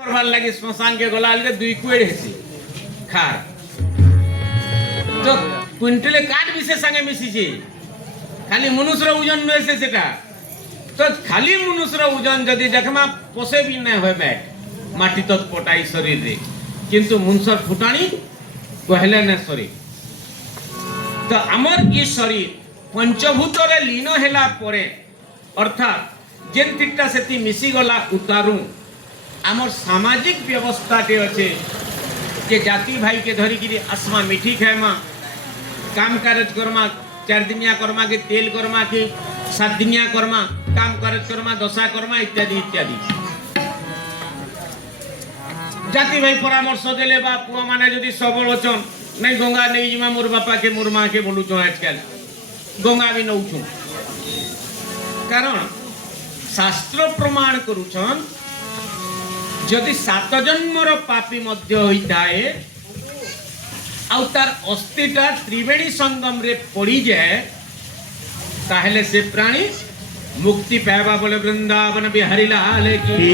करवार लगे श्मशान के गला लगे दुई कुएड़ हेसी खार तो क्विंटले काट भी से संगे मिसी छी खाली मनुष्य ओजन नुहे से सेटा तो खाली मनुष्य ओजन जदि देखमा पोसे भी नहीं होय बैग माटी तो पटाई शरीर रे किंतु मनुष्य फुटाणी कहले न शरीर तो आमर ये शरीर पंचभूत रे लीन हेला परे अर्थात जेन तिटा सेति मिसी गला उतारू आमर सामाजिक व्यवस्था टे अच्छे जे जाति भाई के धरी गिरी आसमा मिठी खाएमा काम काज करमा 4 दिनिया करमा के तेल करमा के 7 दिनिया करमा काम काज करमा दशा करमा इत्यादि इत्यादि जाति भाई परामर्श देले बा पुआ माने जदि सबल अछन नहीं गंगा नहीं जिमा मोर बापा के मोर माँ के बोलू आजकल गंगा भी नौ कारण शास्त्र प्रमाण करुछन जदि 7 जन्मर पापी मध्य होता है आउ तार अस्थिटा त्रिवेणी संगम रे पड़ी जाए ताहले से प्राणी मुक्ति पावा बोले वृंदावन बिहारी लाल की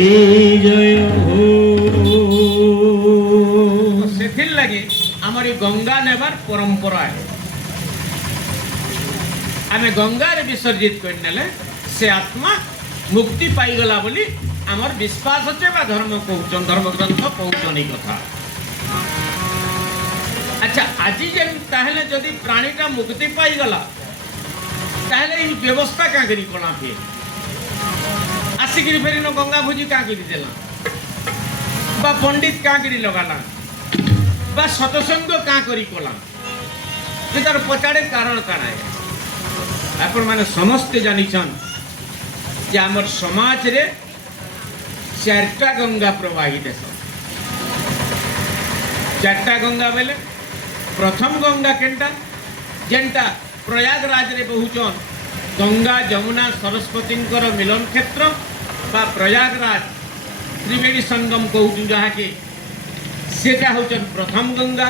जय हो सेथिल लगे हमारी गंगा नेबार परंपरा है आमे गंगा रे विसर्जित कर नेले से आत्मा मुक्ति पाई गला बोली आमर विश्वास अच्छे बा धर्म कहउचन धर्म ग्रंथ कहउचन कथा अच्छा आज जेन ताहले जदि प्राणीटा मुक्ति पाई गला ताहले ई व्यवस्था का करी कोना फिर आसिक फेरी न गंगा भोजी का करी देला बा पंडित का करी लगाला बा सतसंग का करी कोला तार पचाड़े कारण काना है आपण माने समस्त जानिछन जे हमर समाज रे 4टा गंगा प्रवाहित है 4टा गंगा बेले प्रथम गंगा केनटा जेनटा प्रयागराज रे बहुचन गंगा जमुना सरस्वती मिलन क्षेत्र बा प्रयागराज त्रिवेणी संगम कहूँ जहाँ के सेटा होचन प्रथम गंगा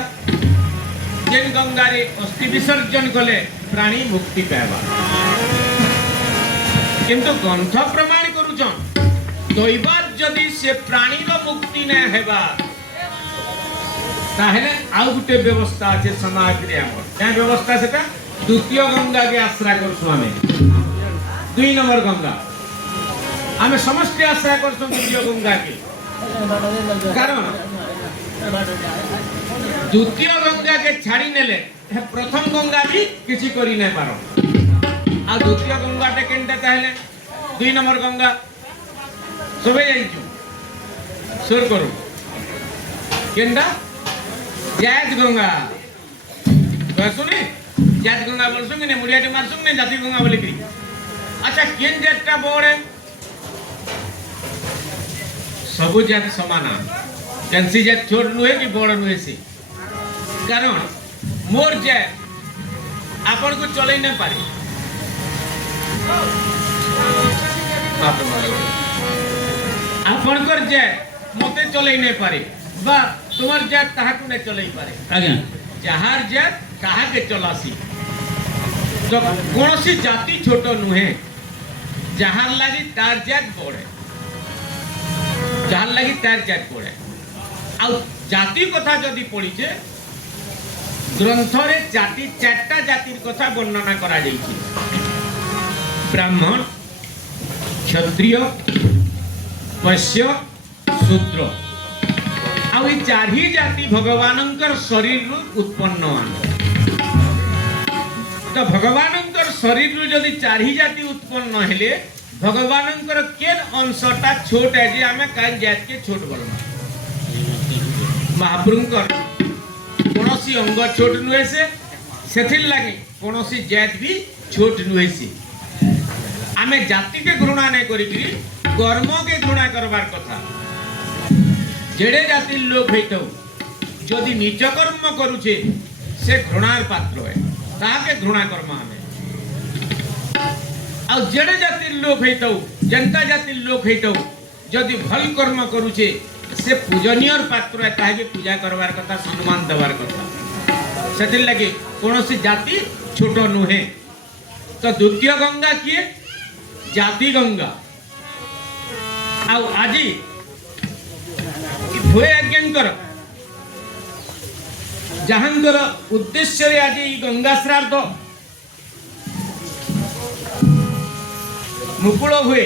जेन गंगा रे अस्थि विसर्जन कले प्राणी मुक्ति पाइबा किंतु ग्रंथ प्रमाण करुचन दैवात जदि से प्राणी रो मुक्ति न हेबा ताहले आउ गुटे व्यवस्था আছে समाज रे हमर क्या व्यवस्था सेटा द्वितीय गंगा के आश्रय करसु हमें 2 नंबर गंगा हमें समस्त आश्रय करसु द्वितीय गंगा के कारण द्वितीय गंगा के छाड़ी नेले प्रथम गंगा भी किछि करी नै पारो आ द्वितीय गंगा टे केनटा ताहले 2 नंबर गंगा सबे जाइछु सुर करू केनटा जात गंगा तो सुनी जात गंगा बोल सुनी ने मुड़ियाटी मार सुनी जाति गंगा बोली करी अच्छा केन जातटा बड़े सब जात समान कैंसी जात छोट नुहे कि बड़ नुहे सी कारण मोर जात आपन को चलै न पारे आपन कर जात मते चलै न पारे बा तुम्हार जात कहा को नहीं चलई पारे आज्ञा जहार जात कहा के चलासी तो कोनोसी जाति छोटो नुहे जहार लागि तार जात बड़े जहार लागि तार जात बड़े आ जाति कथा जदि पड़ीचे ग्रंथ रे जाति 4टा जातिर कथा वर्णना करा जाईछि ब्राह्मण क्षत्रिय वैश्य शूद्र आउ 4 ही जाति भगवानंकर शरीर रु उत्पन्न तो भगवानंकर शरीर रु जदि 4 ही जाति उत्पन्न हेले भगवानंकर केन अंशटा छोट है जे हमें कान जात के छोट बोलना महाप्रभुकर कोनोसी अंग छोट नुहे से सेथिल लागे कोनोसी जात भी छोट नुहे से आमे जाति के घृणा नहीं करी कर्म के घृणा करबार कथा जेड़े जाति लोक हेतौ जदि नीच कर्म करूछे से घृणार पात्र है ताके घृणा कर्म हमें आ जेड़े जाति लोक हेतौ जनता जाति लोक हेतौ जदि भल कर्म करूछे से पूजनीय पात्र है ताके पूजा करबार कथा सम्मान देवार कथा सेथिल लागि कोनोसी जाति छोट नुहे तो द्वितीय गंगा किए जाति गंगा आ आजी हुए आज्ञांकर जहांकर उद्देश्य रे आज गंगा श्राद्ध मुकुल हुए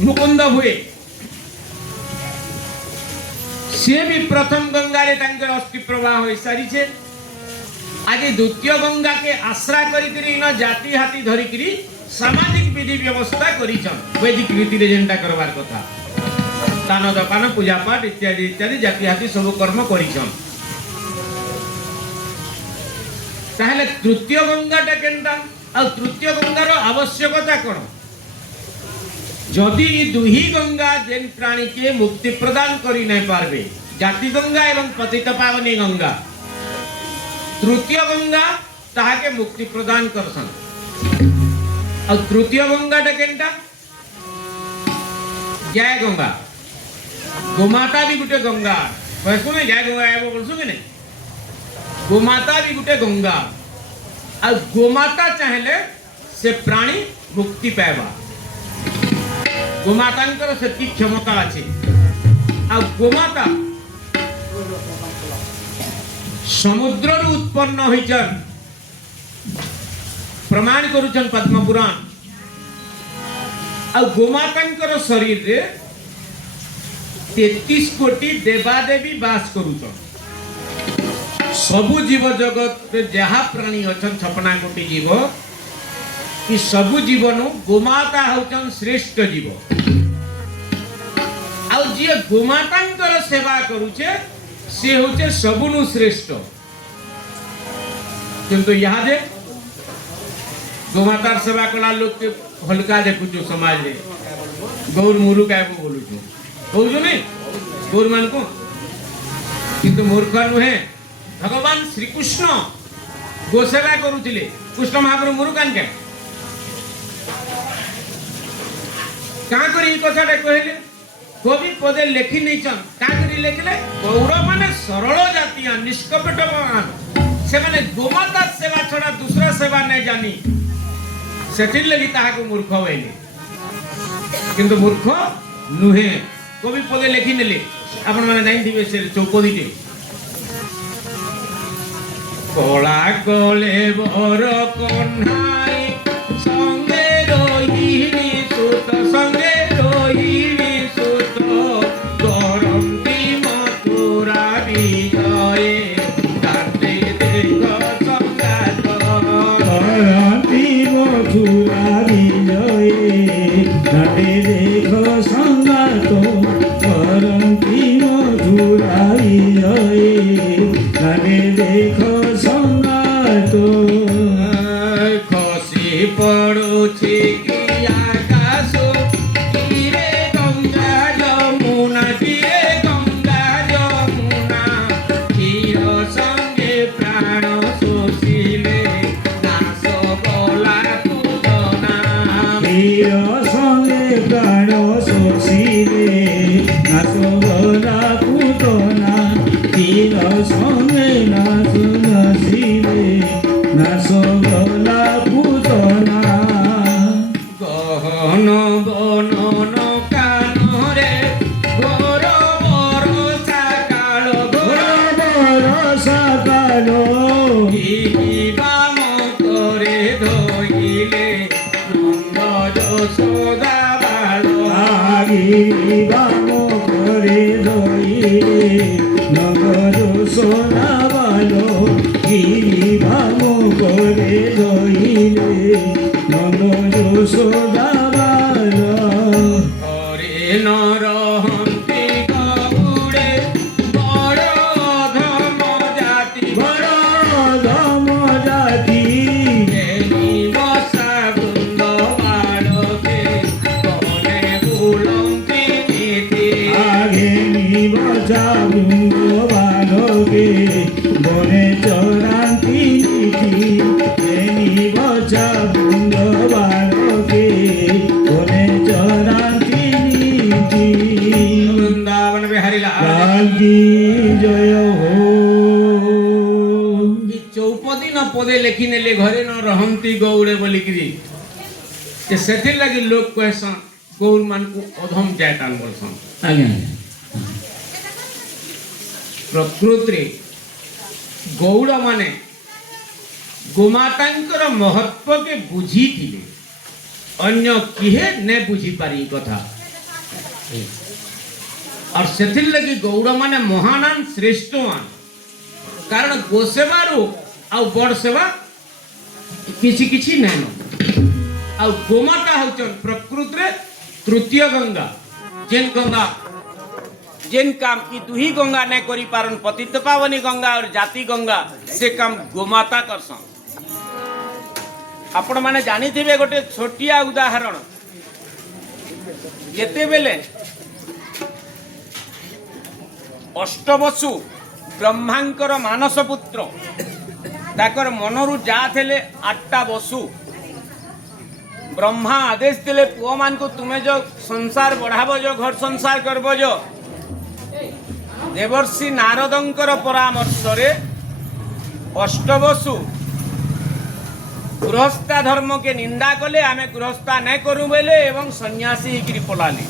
मुकुंद हुए सी भी प्रथम गंगा रे तांकर अस्थि प्रवाह हो सारी छे। आज द्वितीय गंगा के आश्रा करी न जाति हाथी धरिकी सामाजिक विधि व्यवस्था करिछन वैदिक रीति रे जेंटा करवार कथा दान दपान पूजा पाठ इत्यादि इत्यादि जाति हाथी सब कर्म करिछन। ताहले तृतीय गंगाटा केनता आ तृतीय गंगार आवश्यकता कोन जदि दुही गंगा जेन प्राणी के मुक्ति प्रदान करी नहीं पारबे जाति गंगा एवं पतित पावनी गंगा तृतीय गंगा ताहा के मुक्ति प्रदान करसन। और तृतीय गंगाटा केनता जय गंगा गोमाता भी गुटे गंगा कहसु में जय गंगा आबो बोलसु कि नहीं गोमाता भी गुटे गंगा और गोमाता चाहेले से प्राणी मुक्ति पाएबा गोमातांकर सेती क्षमता अछि। आ गोमाता समुद्र रु उत्पन्न होइछन प्रमाण करूछन पद्म पुराण। आ गोमातांकर शरीर रे 33 कोटी देवादेवी वास करूछन। सबु जीव जगत रे जहा प्राणी अछन 56 कोटी जीव कि सबु जीवन गोमाता होचन श्रेष्ठ जीव। आउ जे गोमातांकर सेवा करूचे से होचे सबुनु श्रेष्ठ। किंतु यहाँ जे गोमातार सेवा कला लोग के हल्का देखुछु समाज रे गौर मुरु कायबो बोलुछु कहूछु नहीं गौर मान को किंतु मूर्ख नुहे भगवान श्री कृष्ण गोसेवा करुथिले कृष्ण महाप्रभु मुरु कान के का करी कथाटा कहले कवि पदे लेखी नैछन का करी लेखले गौर माने सरल जातिया निष्कपट से माने गोमाता सेवा छड़ा दूसरा सेवा नहीं जानी सेथिर लगी ताहा को मूर्ख होइले किंतु मूर्ख नुहे कवि पदे लेखी नेले आपण माने जानि दिबे से चौपदीटे कोला कोले बर कन्हाई संगे रोहिणी सुत संगे रोहिणी सुत करंती मथुरा विजय दाते देख संगात करंती मथुरा विजय दाते देख संगात करंती मथुरा विजय दाते देख खसी पड़ुछि कि आकाश तीरे गंगा जमुना तीरे गंगा जमुना क्षीर संगे प्राण शोषिले नाश गला पूजना क्षीर संगे प्राण शोषिले नाश गला पूतना क्षीर संगे नाश नशिले नाश गला पूतना गहन बनन कानरे घोर बरसा काल घोर बरसा काल बाम करे धइले नंद यशोदा बाल बाम करे धइले नंद यशोदा बाल गिरी बाम करे धइले नंद यशोदा बाल हरे नरहंती गौड़े बड़ अधम जाति बड़ अधम जाति बसा बृंद बालके बने बुलंती नीति आगे निबसा बृंद बालके बने चरांती नीति निबसा बृंद बालके बने चरांती नीति वृंदावन बिहारी लाल लाल की जय हो चौपदी न पदे लेखी नेले घरे न रहंती गौड़े बोलिकी से लगी लोग कहसन गौर मान को अधम जायतान बोलसन आज्ञा ପ୍ରକୃତରେ ଗୌଡ଼ ମାନେ ଗୋମାତାଙ୍କର ମହତ୍ଵକେ ବୁଝିଥିଲେ, ଅନ୍ୟ କିଏ ନେ ବୁଝିପାରି କଥା। और सेथिर लगी गौड़ माने महानान श्रेष्ठवान, कारण गोसेवारू आउ बड़ सेवा किछि किछि नैन। आउ गोमाता होचन प्रकृत रे तृतीय गंगा, जेन गंगा जेन काम ई दुही गंगा ने करी पारन, पतित पावनी गंगा और जाति गंगा से काम गोमाता करसन। आपण माने जानी थिबे गोटे छोटिया उदाहरण, जेते बेले अष्टवसु ब्रह्मांकर मानस पुत्र ताकर मनरु जा थे 8टा वसु, ब्रह्मा आदेश दिले पुओ मान को तुम्हें जो संसार बढ़ाबो, जो घर संसार करबो, जो देवर्षि नारदंकर परामर्श रे अष्टवसु गृहस्था धर्म के निंदा कले, आमे गृहस्था नहीं करूँ बेले एवं सन्यासी हिकिरी पलाली।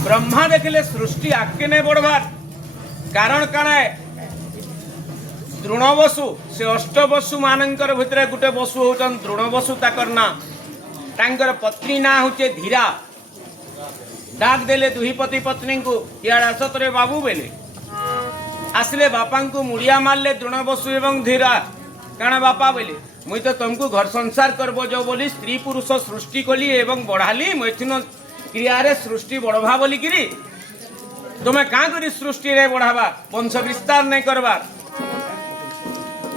ब्रह्मा देखले सृष्टि आगे नहीं बढ़वार कारण काण है, द्रोणवसु से अष्टवसु मानकर भितर गोटे वसु होचन द्रोणवसु, ताकर ना तांकर पत्नी ना होचे धीरा। डाक देले दुही पति पत्नी को, इयाड़ आसत रे बाबू बेले आसले बापा को मुड़िया मारले द्रोणवसु एवं धीरा। काण बापा बोले मुई तो तुमको घर संसार करबो जो बोली स्त्री पुरुष सृष्टि कली एवं बढ़ाली, मैथिन क्रिया रे सृष्टि बढ़वा बोली किरी तुम्हें क्या करी सृष्टि रे बढ़ावा, वंश विस्तार नहीं करवा।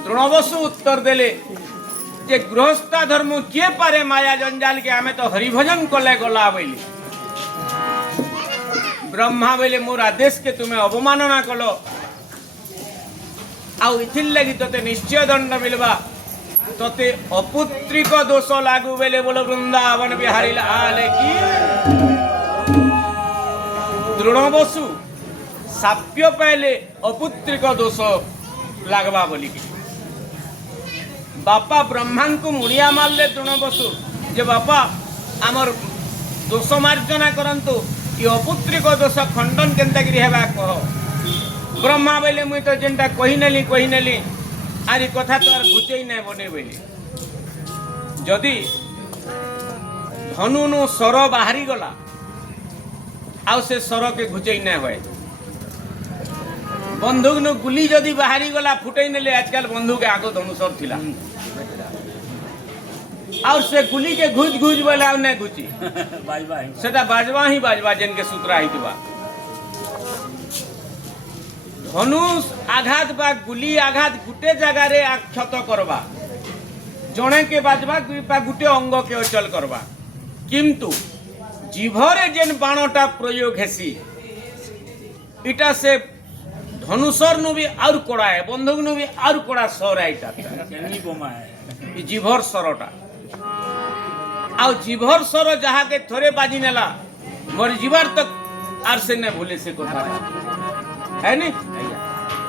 द्रोणवसु उत्तर देले जे गृहस्था धर्म किए पारे माया जंजाल के, आमे तो हरिभजन कले गला बोली। ब्रह्मा बोले मोर आदेश के तुम्हें अवमानना कलो, आउ इथिर लगी तोते निश्चय दंड मिलवा, तोते अपुत्रिक दोष लागू बेले बोलो वृंदावन बिहारी लाल की। द्रोणवसु साप्य पहले अपुत्रिक दोष लागवा बोली की बापा ब्रह्मा को मुड़िया मारले द्रोणवसु, जे बापा आमर दोष मार्जना करंतु, ये अपुत्रिक दोष खंडन केनता गिरी हेबा कह। ब्रह्मा बोले मुई तो जेनटा कही नेली आरी कथा तो आर घुचेई नहीं बने बोली। जदि धनु नु सर बाहरी गला आउ से सर के घुचेई नहीं हुए, बंदूक नु गुली जदि बाहरी गला फुटई नेले, आजकल बंदूक के आगो धनुसर थिला और से गुली के घुच घुच बोला नहीं घुची सेटा बाजवा ही बाजवा जेन के सूत्रा हितबा। धनुष आघात बा गुली आघात गुटे जगह रे क्षत करवा, जड़े के बाजवा गुटे अंग के अचल करवा, किंतु जीभरे जेन बाणटा प्रयोग हेसी इटा से धनुषर नु भी और कड़ा है, बंदूक नु भी और कड़ा सर है, जीभर सरटा आ जीभर सर जहाँ के थोड़े बाजी नेला मोर जीवार तक आर से ने भूले से कथा है नी।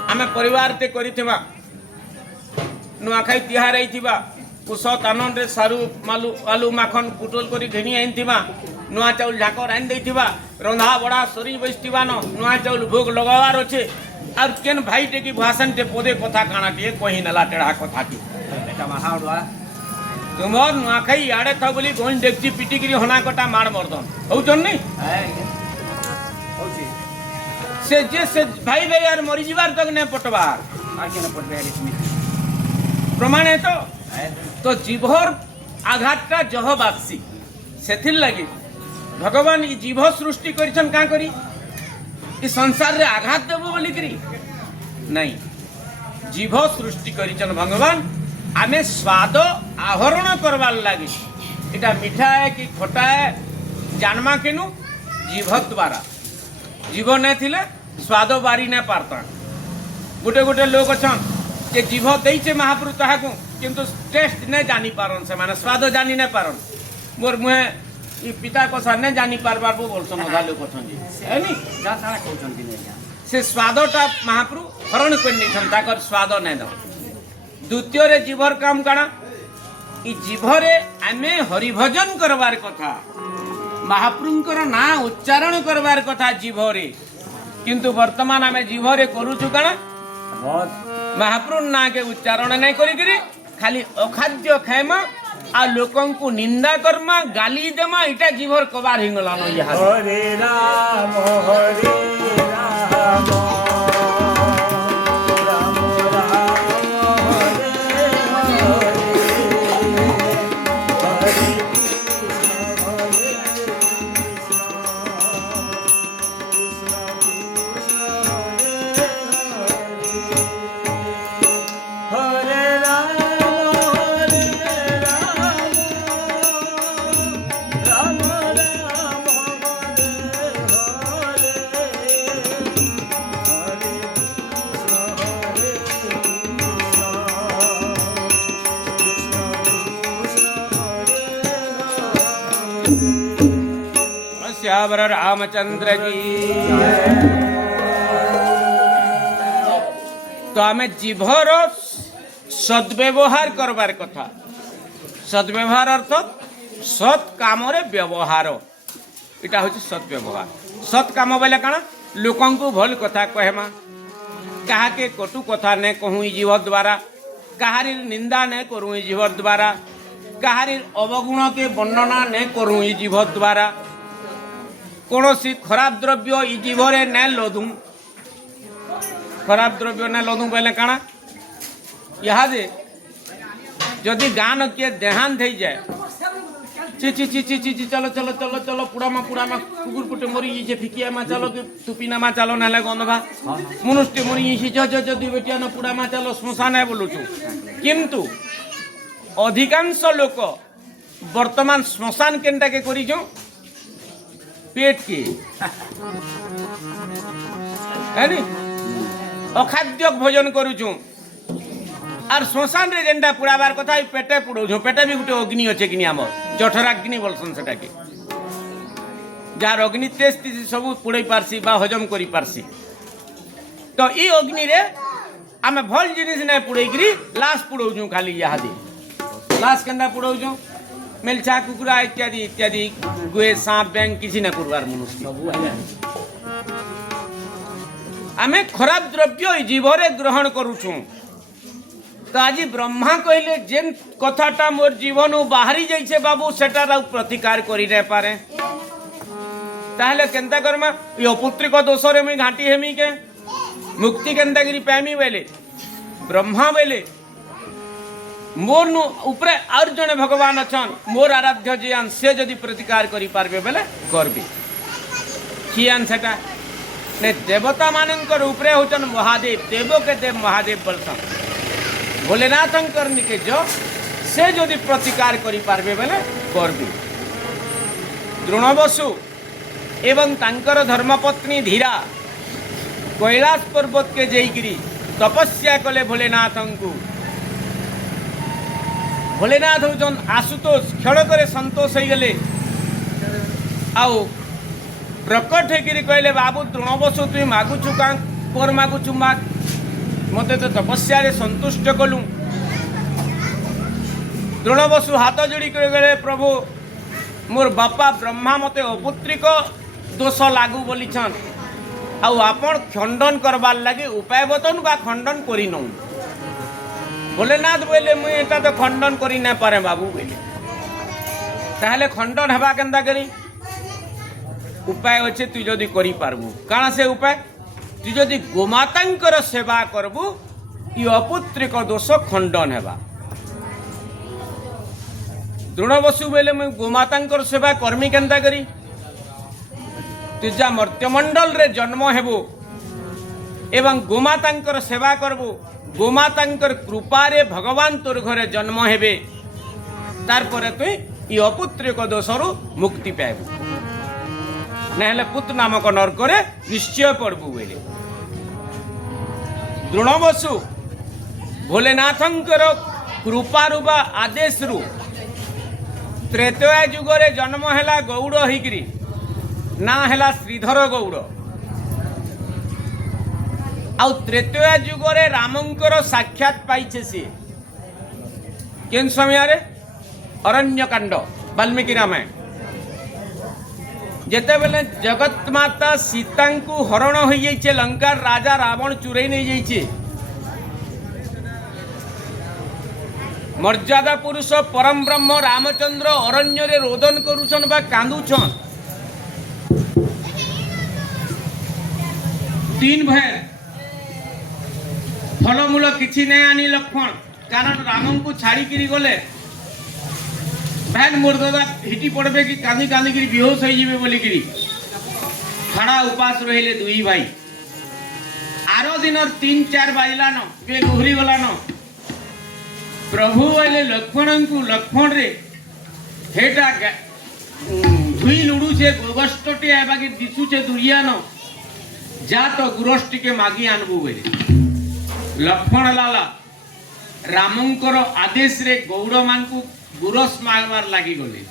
आमे परिवार ते करिथिबा नुआखाई तिहार आइथिबा, कुश तानन रे सारू मालू आलू माखन पुटल करी घिनी आइथिबा, नुआ चाउल झाकर आइन देथिबा, रंधा बड़ा सरी बइस्तिबा न नुआ चाउल भोग लगावार अछि, और केन भाई टे की भाषण टे पदे कथा काना टे कहि नला टेढ़ा कथा की बेटा महाडवा तुमर नुआखाई आड़े था बोली गोन डेक्ची पिटी गिरी होना कटा मार मर्दन होचन नहीं से भाई भाई यार मरी जीवार तक ने पटवार आगे न पटवे प्रमाण है तो जीभर आघातटा जह बाक्सी सेथिर लगी भगवान ई जीभ सृष्टि करिछन का करी ई संसार रे आघात देबो बोली करी नहीं, जीभ सृष्टि करिछन भगवान आमे स्वाद आहरण करवार लगी। इटा मीठा है कि खटा है जानमा केनु जीभ द्वारा, जीभ नहीं थिले स्वाद बारी नहीं पारता। गोटे गोटे लोग अच्छा जे जीभ देइछे महाप्रभु ताहाकु किंतु टेस्ट नहीं जानी पारन, से माने स्वाद जानी नहीं पारन। मोर मुहे ई पिता कथा नहीं जानी पारबार बो बोलसन अधा लोग अछन जी है नी जा सारा कहउछन कि से स्वादटा महाप्रभु हरण करनी छन ताकर स्वाद नहीं द। द्वितीय रे जीभर काम काना ई जीभरे आमे हरिभजन करबार कथा, महाप्रभुंकर ना उच्चारण करबार कथा जीभरे किंतु वर्तमान आम जीवरे करूचु कण महाप्रभु ना के उच्चारण नहीं करी खाली अखाद्य खाएमा आ लोकं को निंदा करमा गाली देमा इटा जीवर कबार हिंगला न यहाँ हरे राम हरे राम राम राम हरे हरे हरे हरे राम हरे राम राम राम हरे हरे हरे श्यावर रामचंद्र जी तो आम जीभर सद्व्यवहार करबार कथा सद्व्यवहार अर्थ सत् काम व्यवहार इटा हूँ सद्व्यवहार सत् काम बोले कण लोकं को भल कथा कहमा कहा के कटु कथा ने कहूँ जीव द्वारा कहारी निंदा ने करूँ जीव द्वारा कहारी अवगुण के वर्णना ने करूँ जीव द्वारा कौन सी खराब द्रव्य इ जीवरे न लदू खराब द्रव्य न लदू बोले काना इहादे जदि गान किए देहांत हो जाए ची ची ची ची ची ची चलो चलो चलो चलो पुड़ामा कुकुर पुटे मरी जे फिकिया मा चलो कि तुपिना मा चलो नाले गंधभा मनुष्य मरी जो जो जो बेटिया न पुड़ामा चलो श्मशान है बोलुचु किंतु अधिकांश लोक वर्तमान श्मशान केनटा के करिजो पेट की है नी अखाद्य भोजन करुचु आर श्मशान रे जेनटा पुड़ाबार कथा पेटे पुड़ौ पेटे भी गोटे अग्नि अच्छे कि आम जठराग्नि बोलसन सेटा के जार अग्नि तेज सब पुड़े पारसी बा हजम करी पारसी तो ई अग्नि रे आमे भल जिनिस नै पुड़े करी लाश पुड़ौ खाली यादी लाश केनटा पुड़ौ मेलछा कुकुरा इत्यादि इत्यादि गुए सांप बैंक किसी न करवार मनुष्य आमे खराब द्रव्य जीवरे ग्रहण करूछु तो आज ब्रह्मा कहले जेन कथाटा मोर जीवन बाहरी जाइछे बाबू सेटार प्रतिकार करि नै पारे ताहले केनता करमा ई अपुत्रिक दोष रे मुई घाटी हेमी के मुक्ति केनता गिरी पामी बेले ब्रह्मा बेले मोर नु ऊपर और जने भगवान अछन मोर आराध्य जियान से जदि प्रतिकार करि पारबे बेले करबे कियान सेटा ने देवता मानकर ऊपर होचन महादेव देवो के देव महादेव बोलसन भोलेनाथंकर निके जो से जदि प्रतिकार करि पारबे बेले करबे द्रोणबसु एवं तांकर धर्मपत्नी धीरा कैलाश पर्वत के जईगिरी तपस्या कले भोलेनाथंकु भोलेनाथ होचन आशुतोष क्षणकर संतोष हो गले आउ प्रकट होकर कहले बाबू तृणबसु तुम मागुचु का कोर मागुचु माग मते तो तपस्या रे संतुष्ट कलु तृणबसु हाथ जोड़ी कर गले प्रभु मोर बापा ब्रह्मा मते अपुत्रिक दोष लागू बोलीछन आउ आपण खंडन करबार लगे उपाय बतन बा खंडन करी नौ भोलेनाथ बोले मुई एटा तो खंडन करी ना पारे बाबू बोले ताहले खंडन हवा केंदा करी उपाय अच्छे तु जदि करि पारबू काना से उपाय तु जदि गोमातांकर सेवा करबू ई अपुत्रिक दोष खंडन हेबा तृणबसु बोले मुई गोमातांकर सेवा कर्मी केंदा करी तु जा मर्त्यमंडल रे जन्म हेबू एवं गोमातांकर सेवा करबू गोमातांकर कृपा रे भगवान तोर घरे जन्म हेबे तार परे तु ई अपुत्रिक दोषरु मुक्ति पाइबू नहले पुत नामक नरकरे निश्चय पड़बू बोले तृणबसु भोलेनाथंकर कृपारु बा आदेश रु त्रेतया जुगरे जन्म हैला गौड़ होइकरी ना हैला श्रीधर गौड़ आउ त्रेतया जुगरे रामंकर साक्षात पाइछे सी केन समय रे अरण्यकांड वाल्मीकि रामायण जेते बेले जगत माता सीता को हरण हो जाइए लंका राजा रावण चुरई नहीं जाइए मर्यादा पुरुष परम ब्रह्म रामचंद्र अरण्य रे रोदन करुछन बा कांदुछन तीन भाई फलमूल किछि नहीं आनी लक्ष्मण कारण राम को छाड़ी किरी गले भैन मोर दादा हिटी पड़बे कि कांदी कांदी किरी बेहोश हो जिवे बोली किरी खड़ा उपास रहिले दुई भाई आरो दिन 3-4 बाजला न बे लोहरी गला न प्रभु वाले लक्ष्मण को लक्ष्मण रे हेटा धुई लुडू छे गोगष्टटे आबा कि दिसु छे दुरिया न जा तो गुरष्टि के मागी आनबू बोले लक्ष्मण लाला रामंकर आदेश रे गौड़ मान को गुरस मागवार लगी गले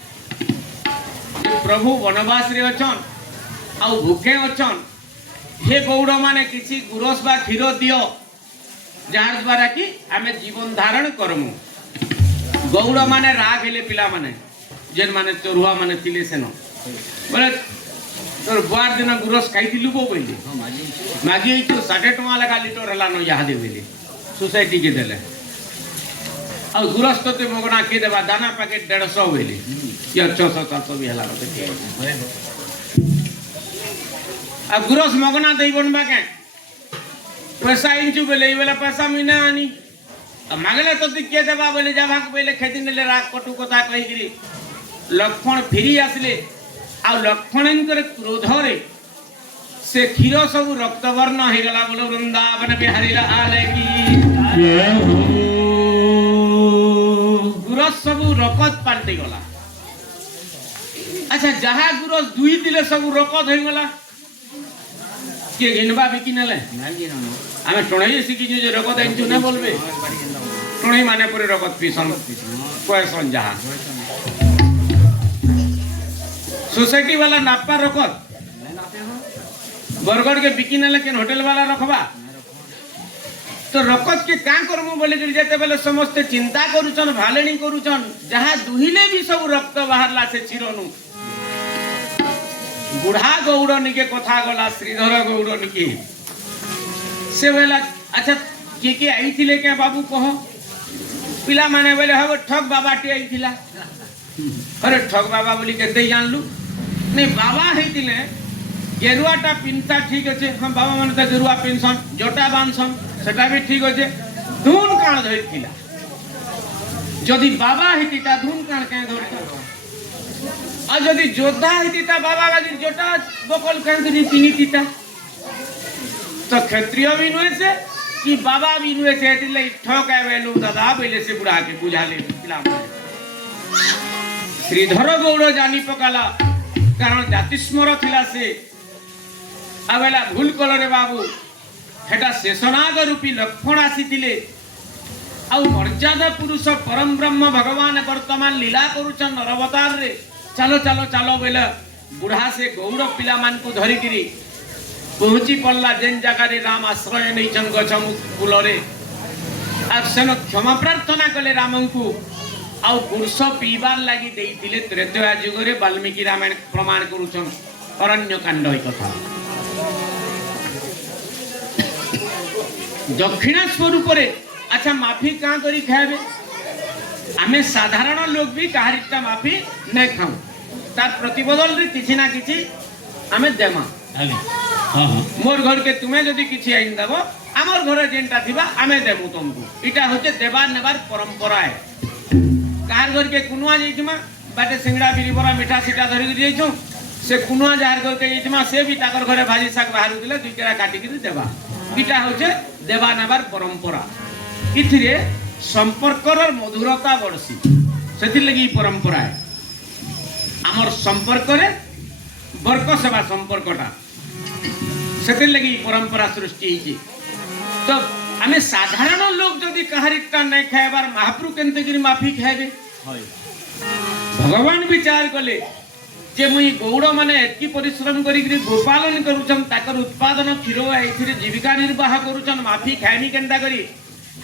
प्रभु वनवास रे अछन आउ भूखे अछन हे गौड़ माने किसी गुरस बा क्षीर दियो जार द्वारा कि आमे जीवन धारण करमु गौड़ माने राग हेले पिला माने जेन माने चोरुआ माने थिले सेनो बोले तोर बुआर दिन गुरस खाइथिलु बो बोले मागी तो 60 टका लगा लीटर हला न यहा दे बोले सोसाइटी के देले और गुरस तो ते मगना के देबा दाना पैकेट 150 बोले या 600-700 भी हला रते अब गुरस मगना देई बनबा के पैसा इंचु बोले वाला पैसा मिना आनी मागले तो के देबा बोले जाबा के बोले खेती नेले राग कटु कथा कहि गिरी लक्ष्मण फिरी आसले आ लक्ष्मणकर क्रोध रे से क्षीर सब रक्तवर्ण हो गला बोलो वृंदावन बिहारी लाल की गुरस सब रकत पाल्टी गला अच्छा जहा गुरस दुई दिले सब रकत हो गला के गिनबा बिकी नेले आमे टणई सिकी जे रकत आइछु ने बोलबे टणई माने पूरे रकत पीसन पैसन जहा सोसाइटी वाला नापा रकत बरगढ़ के बिकी नेले के होटल वाला रखबा तो रकत के का करमु बोले कि जेते बेले समस्त चिंता करूछन भालेनी करूछन जहा दुहिले भी सब रक्त बाहरला से चिरनु बुढ़ा गौड़ निके कथा गला श्रीधर गौड़ निके से बेला अच्छा के आईथिले के बाबू कहो पिला माने बोले हबो ठग बाबा टे आईथिला अरे ठग बाबा बोली केते जानलु नहीं बाबा हेतिले गेरुआटा पिनता ठीक अच्छे हम बाबा माने त गेरुआ पेंशन जोटा बांधसन सेटा भी ठीक अच्छे धून काण धरिथिला जदि बाबा हेतिता धून काण के धरता आ जदि जोधा हेतिता बाबा लागी जोटा बकल काण के पिनितिता तो क्षत्रिय भी नुए से कि बाबा भी नुए से हेतिले ठक आवेलु दादा बोले से बुढ़ा के बुझाले पिला श्रीधर गौड़ जानी पकाला कारण जातिस्मर थिला से आवेला भूल कलरे बाबू हेटा शेषनाग रूपी लक्ष्मण आसीथिले आ मर्यादा पुरुष परम ब्रह्म भगवान वर्तमान लीला करूछन नरवतार रे चलो चलो चलो बोले बुढ़ा से गौड़ पिला मान को धरी किरी पहुंची पड़ला जेन जगह रे राम आश्रय नहीं छन गछ फूल रे आसन क्षमा प्रार्थना कले राम को आउ पुरुष पीबार लगी देइथिले त्रेतया युग रे वाल्मीकि रामायण प्रमाण करूछन अरण्य कांड ई कथा दक्षिणा स्वरूप रे अच्छा माफी का करी खाबे आमे साधारण लोग भी काहरिटा माफी नै खाऊ तार प्रतिबदल रे किछि ना किछि आमे देमा हां मोर घर के तुमे जदी किछि आइन दबो हमर घर जेंटा थिबा आमे देमु तुमको इटा होचे देबार नेबार परंपरा है कार घर के कुनुआ जइतमा बाटे सिंगड़ा बिरिबरा मिठा सीटा धरि जइछो से कुनुआ जार घर के जइतमा से भी ताकर घरे भाजी साग बाहर दिले दुई केरा काटी के देबा इटा होचे देबा नेबार परंपरा इथिरे संपर्कर मधुरता बढसी सेति लगी परंपरा है हमर संपर्क रे वर्क सेवा संपर्कटा सेति लगी परंपरा सृष्टि हिची तो आमे साधारण लोग जदि कहारिटा नै खाइबार महाप्रभु केनते गिरी माफी खाइबे भगवान विचार कले जे मुई गौड़ माने एतकी परिश्रम करी गोपालन करूछन ताकर उत्पादन क्षीर एथिरे जीविका निर्वाह करूछन माफी खाइनी केनता करी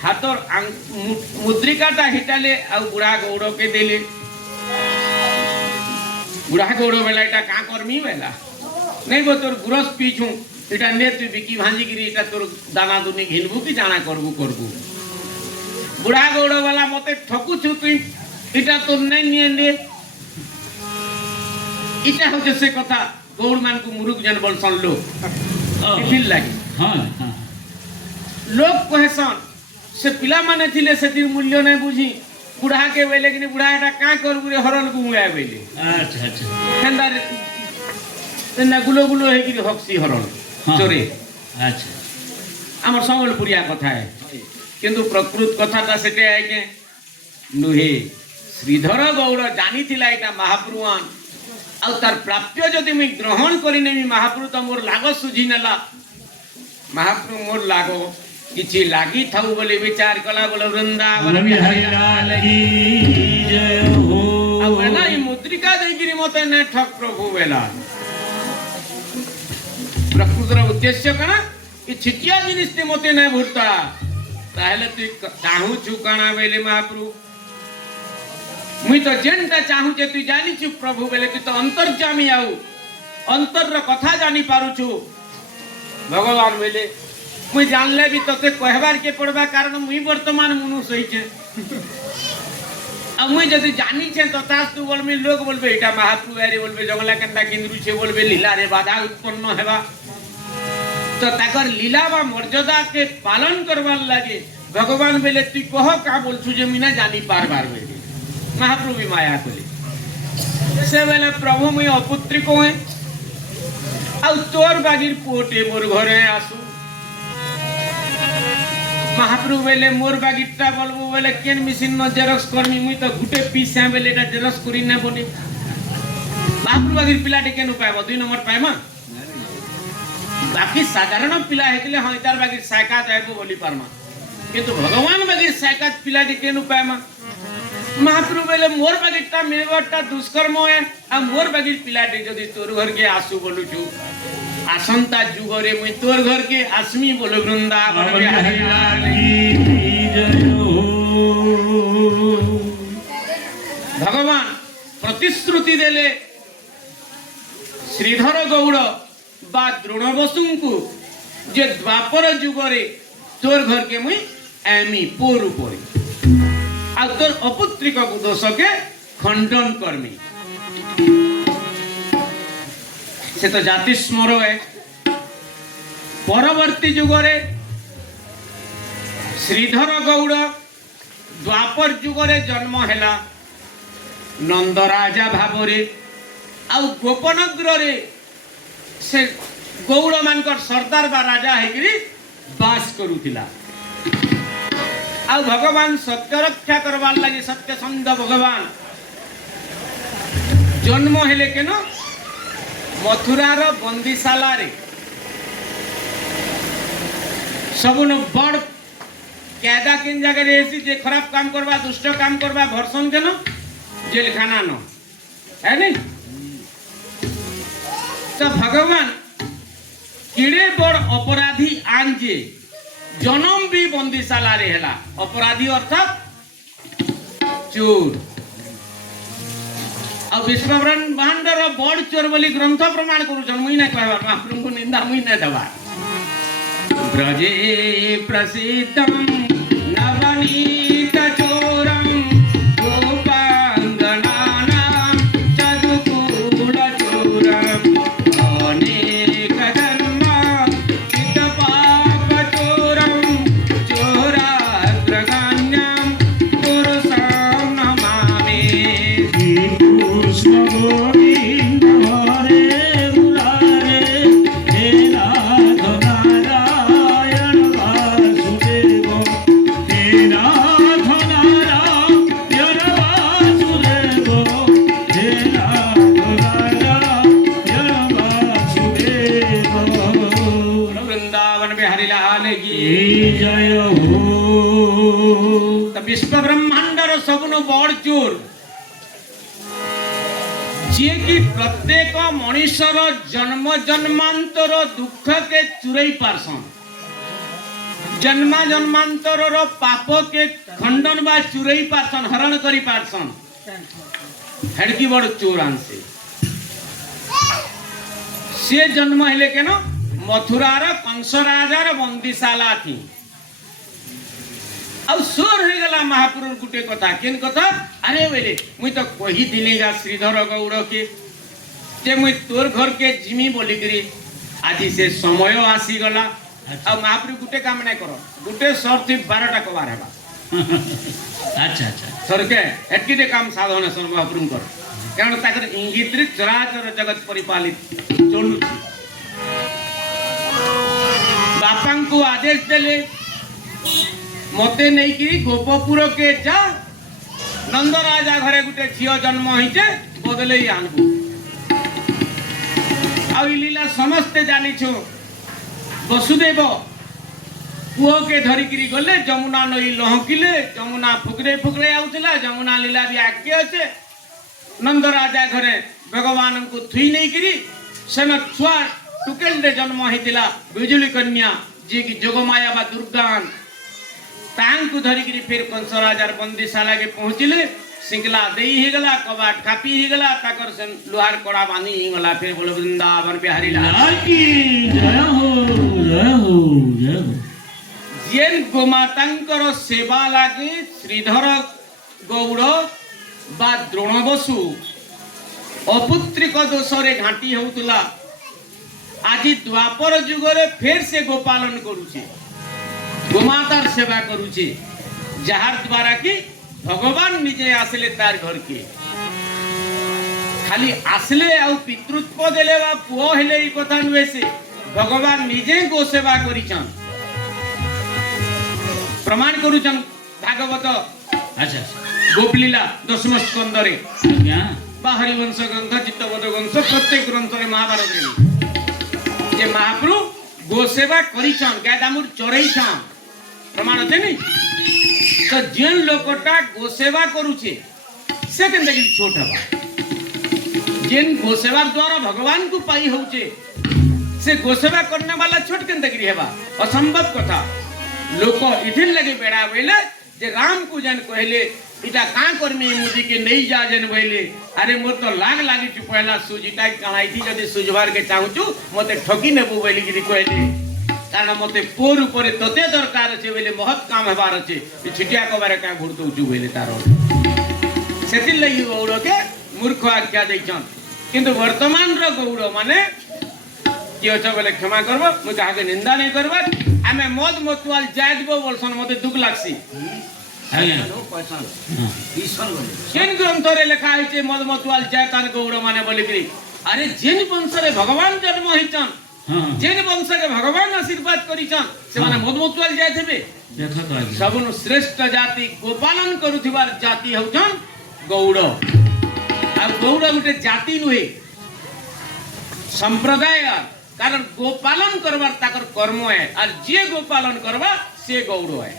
हाथर मुद्रिकाटा हिटाले आ बुढ़ा गौड़ के देले बुढ़ा गौड़ बेला इटा का करमी बेला नहीं वो तोर गुरस पीछू इटा ने तू बिकी भांजी गिरी इटा तोर दाना दुनी घिनबू कि जाना करबू करबू बुढ़ा गौड़ वाला मते ठकू छु तू इटा तोर नहीं निए ने इटा हो जैसे कथा गौड़ मान को मुरुक जन बोल सन लो फिल लागी हाँ हाँ लोग कहसन से पिला माने थिले से दिन मूल्य नहीं बुझी बुढ़ा के बेले कि बुढ़ा एटा का करबू रे हरल गुंगा बेले अच्छा अच्छा केंदा तेना गुलो गुलो है कि हक्सी हरण चोरे अच्छा आमर संबलपुरिया कथा है किंतु प्रकृत कथाटा सेटे है के नुहे श्रीधर गौड़ जानी थिला एटा महाप्रभुआन आ तार प्राप्य जदि मुई ग्रहण करि नेमी महाप्रभु तो मोर लाग सुझी नेला महाप्रभु मोर लाग किछि लागी थाउ बोले विचार कला बोले वृंदावन बिहारी लाल की जय हो आ वेला ई मुद्रिका देगिरी मते ने ठक प्रभु वेला प्रकृतर उद्देश्य कना कि छिटिया जिनिस ते मते नै भूरता ताहले तू चाहू छु काना बेले महाप्रभु मुई तो जेनटा चाहू जे तू जानी छु प्रभु बेले तू तो अंतर्जामी आउ अंतर र कथा जानी पारु छु भगवान बेले मुई जानले भी तते कहबार के पड़बा कारण मुई वर्तमान मनुष्य होई छे आ मुई जदि जानी छे तो तास तू बोलबे लोग बोलबे एटा महाप्रभु आरे बोलबे जंगला केनटा किंदरु छे बोलबे लीला रे बाधा उत्पन्न हेबा तो ताकर लीला बा मर्यादा के पालन करवार लागे भगवान बेले तू कह का बोलछु जे मिना जानी पारबार बेले महाप्रभु भी माया कोले से बेले प्रभु मुई अपुत्री को है आ तोर बागिर पोटे मोर घरे आसु महाप्रभु बेले मोर बागिरटा बोलबो बेले केन मशीन न जेरक्स करमी मुई तो गुटे पीसा बेले एटा जेरक्स करी ना बने महाप्रभु बागिर पिलाटे केन उपाय 2 नंबर पाएमा बाकी साधारण पिला हेतले हइतार बागिर सायकात आइबो बोली पारमा किंतु भगवान बागिर सायकात पिलाटे केन उपायमा महाप्रभु बेले मोर बागिरटा मिलबटा दुष्कर्म है आ मोर बागिर पिलाटे जदि तोर घर के आसु बोलु छु आसंता जुगरे मुई तोर घर के आसमी बोलो वृंदावन बिहारी लाल की जय हो भगवान प्रतिश्रुति देले श्रीधर गौड़ बा द्रोणबसु जे द्वापर जुगरे तोर घर के मुई एमी पोर उपरे आ तोर अपुत्रिक दोष के खंडन करमी से तो जाति स्मर है परवर्ती जुगरे श्रीधर गौड़ द्वापर जुगरे जन्म हैला नंदराजा भावरे आ गोपनगर रे से गौड़ मानकर सरदार बा राजा हेकरी बास करूथिला आ भगवान सत्य रक्षा करवार लागि सत्यसंध भगवान जन्म हेले केन मथुरार बंदीशाला रे सबुन बड़ कैदा किन जगह रे एसी जे खराब काम करबा दुष्ट काम करबा भर्सन केन जेलखाना न है नहीं तो भगवान किड़े बड़ अपराधी आन जे जन्म भी बंदीशाला रे हेला अपराधी अर्थात चोर आ विश्व ब्रह्मांडर बड़ चोर बोली ग्रंथ प्रमाण करूछन मुई ना कहबार महाप्रभु को निंदा मुई ना देबा ब्रजे प्रसिद्धम नवनीत चोरम गोपांगनानां चतुकूल चोरम अनेक जन्म कृत पाप चोरम चोराग्रगण्यं पुरुषं नमामि कृष्ण गोविंद हरे मुरारे हे नाथ नारायण वासुदेव हे नाथ नारायण वासुदेव हे नाथ नारायण वासुदेव वृंदावन बिहारी लाल की जय हो तो विश्व ब्रह्मांडर सबनु बड़ चोर जे कि प्रत्येक मनुष्यर जन्म जन्मांतर दुख के चुरई पारसन जन्मा जन्मांतर पाप के खंडन बा चुरई पारसन हरण करी पारसन हेडकी बड़ चोर आनसे सी जन्म हेले केन मथुरार कंस राजार बंदीशाला थी आउ सोर हो गला महापुरुष गुटे कथा केन कथा अरे बेले मुई तो कही दिली गा श्रीधर गौड़ के जे मुई तोर घर के जिमी बोली करी आज से समय आसी गला आ महापुरुष गुटे काम नहीं करो गुटे सर थी 12टा कबार हेबा अच्छा अच्छा सर के एटकी काम साधन सर महापुरुष कर कारण ताकर इंगित रे चराचर जगत परिपालित चलु बापा को आदेश देले मते नहीं कि गोपपुर के जा नंद राजा घरे गुटे झियो जन्म होइचे बदले आनबू आ लीला समस्ते जानी छु वसुदेव पुओ के धरिकी गले जमुना नई लहकिले जमुना फुकरे फुकरे आउतला जमुना लीला भी आगे अच्छे नंद राजा घरे भगवान को थुई नहीं करी सेन छुआ टुकेल रे जन्म होइतिला बिजुली कन्या जे कि जोगमाया बा दुर्गान तांकु धरिकी फिर कंस राजार बंदीशाला के पहुंचले सिंगला देई ही गला कबाट कापी ही गला ताकर से लोहार कड़ा बांधी ही गला फिर बोले वृंदावन बिहारी लाल की जय हो जय हो जय हो जेन गोमातांकर सेवा लागे श्रीधर गौड़ बा द्रोण बसु अपुत्रिक दोष रे घाटी होउतला आज द्वापर युग रे फिर से गोपालन करूचे गोमातार सेवा करूचे जहार द्वारा की भगवान निजे आसले तार घर के खाली आसले आ पितृत्व देले बा पुओ हेले ई कथा नुहे से भगवान निजे गो सेवा करिछन प्रमाण करूछन भागवत अच्छा गोपलीला 10म स्कंद रे क्या बा हरिवंश ग्रंथ चित्तवध ग्रंथ प्रत्येक ग्रंथ रे महाभारत रे जे महाप्रभु गो सेवा करिछन गाय दामुर चरैछन प्रमाण अछि नि तो जेन लोकटा गो सेवा करूछे से केन देखि छोट हवा जेन गो सेवा द्वारा भगवान को पाई होउछे से गो सेवा करने वाला छोट केन देखि हेबा असंभव कथा लोक इथिन लगे बेड़ा बेले जे राम को जन कहले इटा का करमी मुदी के नहीं जा जन बोले अरे मोर तो लाग लागी छु पहला सुजिटा कणाई थी जदी सुजवार के चाहू छु मते ठकी नेबो बोली कि कहले कारण मते पोर ऊपर तते दरकार छे बोले महत काम हेबार छे छिटिया कबारे का घुरतो छु बोले तारो सेति लई गौड़ के मूर्ख आज्ञा दैछन किंतु वर्तमान रो गौड़ माने कि अच्छा बोले क्षमा करबो मु कहा के निंदा नहीं करबा आमे मद मतवाल जागबो बोलसन मते दुख लागसी केन ग्रंथ रे लिखा है मद मतवाल जयतान गौड़ माने बोली करी अरे जेन वंश रे भगवान जन्म होइछन जेन वंश के भगवान आशीर्वाद करिछन से माने मद मतवाल जाय थेबे देखो तो आगे सबनु श्रेष्ठ जाति गोपालन करूथिबार जाति होछन गौड़ आ गौड़ गुटे जाति नुहे संप्रदाय कारण गोपालन करबार ताकर कर्म है और जे गोपालन करबा से गौड़ है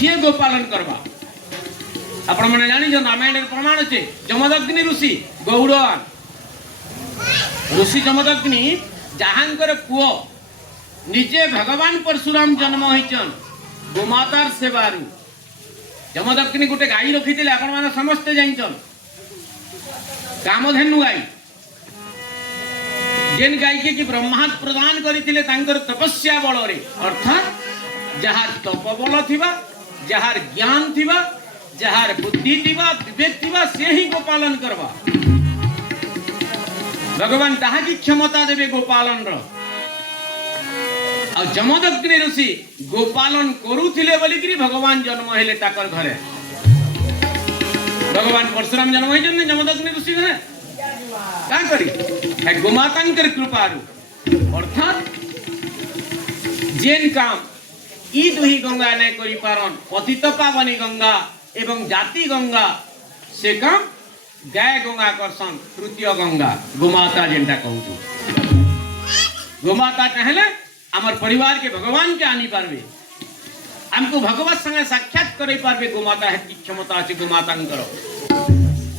जे गोपालन करबा आपण माने जानि जो रामायण प्रमाण छे जमदग्नि ऋषि गौड़वान ऋषि जमदग्नि जहांकर पुओ निजे भगवान परशुराम जन्म होइछन गोमातार सेवारु जमदग्नि गुटे गाई रखिथिले आपण माने समस्त जानिछन कामधेनु गाई जेन गाई के कि ब्रह्मा प्रदान करिथिले तांकर तपस्या बल रे अर्थात जहार तप बल थिबा जहार ज्ञान थिबा जहार बुद्धि थिबा विवेक थिबा से ही गोपालन करबा भगवान ताहा की क्षमता देबे गोपालन रो आ जमदग्नि ऋषि गोपालन करूथिले बोली कि भगवान जन्म हेले ताकर घरे भगवान परशुराम जन्म होइछन जमदग्नि ऋषि घरे का करी है गोमातांकर कृपारु अर्थात जेन काम ई दुही गंगा ने करी पारन पतित पावनी गंगा एवं जाति गंगा से काम गाय गंगा करसन तृतीय गंगा गोमाता जेनटा कहू गोमाता कहले हमर परिवार के भगवान के आनी पारबे हमको भगवत संगे साक्षात करे पारबे गोमाता है की क्षमता আছে गोमातांकर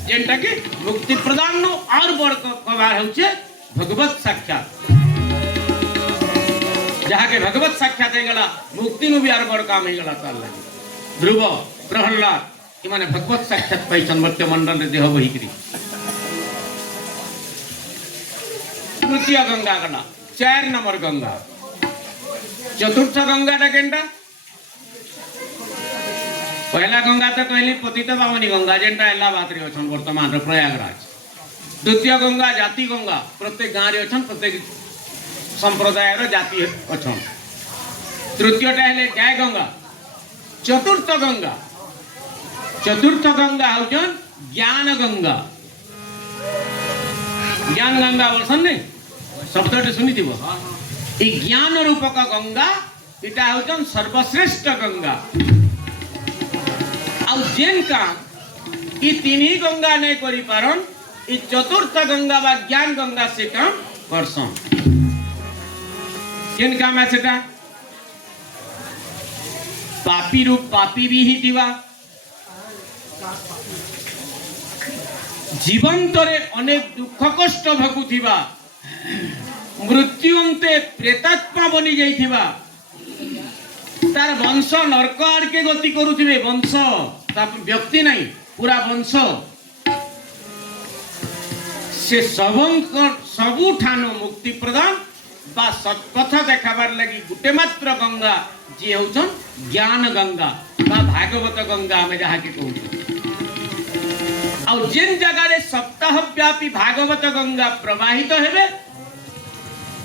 जेनटा के मुक्ति प्रदान नो और बड़ कबार होचे भगवत साक्षात जहाँ के भगवत साक्षात है गला मुक्ति नु भी और बड़ काम है गला ताल लगे ध्रुव प्रहल्लाद कि माने भगवत साक्षात पाई संवर्त्य मंडल रे देह बहिकरी तृतीय गंगा गला 4 नंबर गंगा चतुर्थ गंगाटा केनटा पहला गंगा तो कहली पतित पावनी गंगा जेनटा इलाहाबाद रे अछन वर्तमान रे प्रयागराज द्वितीय गंगा जाति गंगा प्रत्येक गाँव रे अछन प्रत्येक संप्रदाय रो जाति अछन तृतीयटा हेले जय गंगा चतुर्थ गंगा हउछन ज्ञान गंगा बोलसन नहीं शब्दटे शुनिथिबो ई ज्ञान रूपक गंगा इटा हउछन सर्वश्रेष्ठ गंगा आउ जेन काम ई तीन ही गंगा नहीं करी पारन ई चतुर्थ गंगा बा ज्ञान गंगा से काम करसन जेन काम है सेटा पापी रूप पापी भी ही दिवा जीवंतरे अनेक दुख कष्ट भोगुथिबा मृत्यु अंते प्रेतात्मा बनी जाइथिबा तार वंश नरक आड़के गति करुथिबे वंश व्यक्ति नहीं पूरा वंश से सबु ठानो मुक्ति प्रदान बा सत्पथ देखाबार लगी गुटे मात्र गंगा जी होउछन ज्ञान गंगा बा भागवत गंगा हमें जहाँ के कहू और जिन जगह रे सप्ताह व्यापी भागवत गंगा प्रवाहित हेबे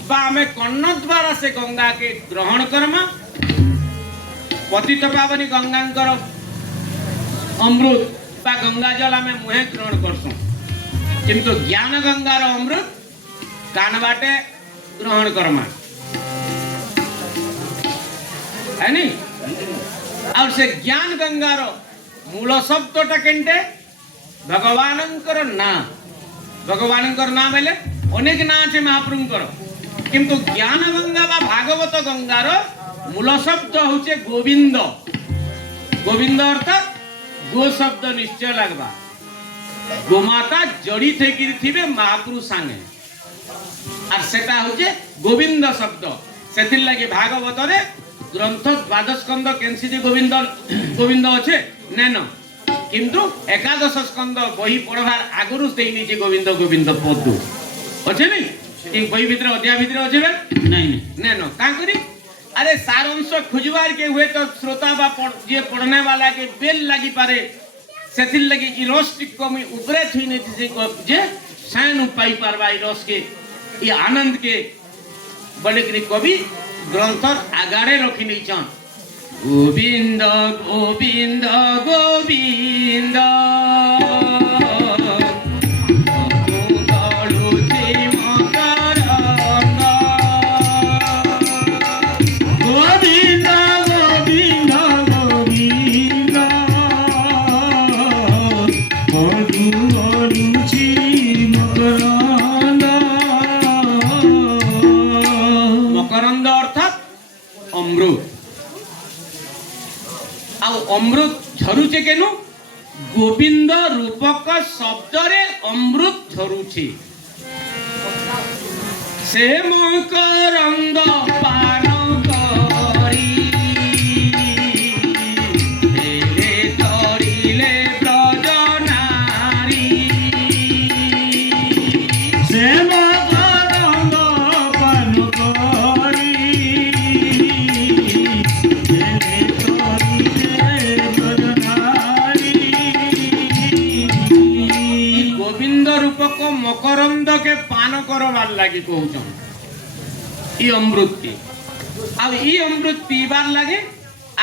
बा हमें कर्ण द्वारा से गंगा के ग्रहण करमा पतित पावनी गंगांकर अमृत बा गंगा जल हमें मुहे ग्रहण करसु किंतु ज्ञान गंगार अमृत कान बाटे ग्रहण करमा है नी और से ज्ञान गंगार मूल शब्दटा केंटे भगवानंकर नाम हेले अनेक ना আছে महाप्रभुंकर किंतु ज्ञान गंगा बा भागवत गंगार मूल शब्द होचे गोविंद गोविंद अर्थात गो शब्द निश्चय लगवा गोमाता जड़ी थे थिबे महाप्रभु संगे और सेटा होचे गोविंद शब्द सेथिर लागि भागवत रे ग्रंथ द्वादश स्कंद केनसी गोविंद गोविंद अच्छे नैन किंतु एकादश स्कंद बही पढ़वार आगुरु देनी जे गोविंद गोविंद पद अच्छे नहीं कि बही भीतर अध्याय भीतर अच्छे नहीं नैन का करी अरे सारांश खुजवार के हुए तो श्रोता बा जे पढ़ने वाला के बेल लगी पारे सेथिर लगी ई रस कमी उपरे थी नहीं जे सैन पाई पारबा ई रस के ये आनंद के बड़े कवि ग्रंथर आगाड़े रखी नहीं छन गोविंद गोविंद गोविंद अमृत झरुचे केनु गोविंद रूपक शब्द रे अमृत झरुचे से मकरंद पान करी हेले तरिले ब्रज नारी से मकरंद पान करी हेले रूपक मकरंद के पान करवार लगी कहून ई अमृत के अब ई अमृत पीबार लगे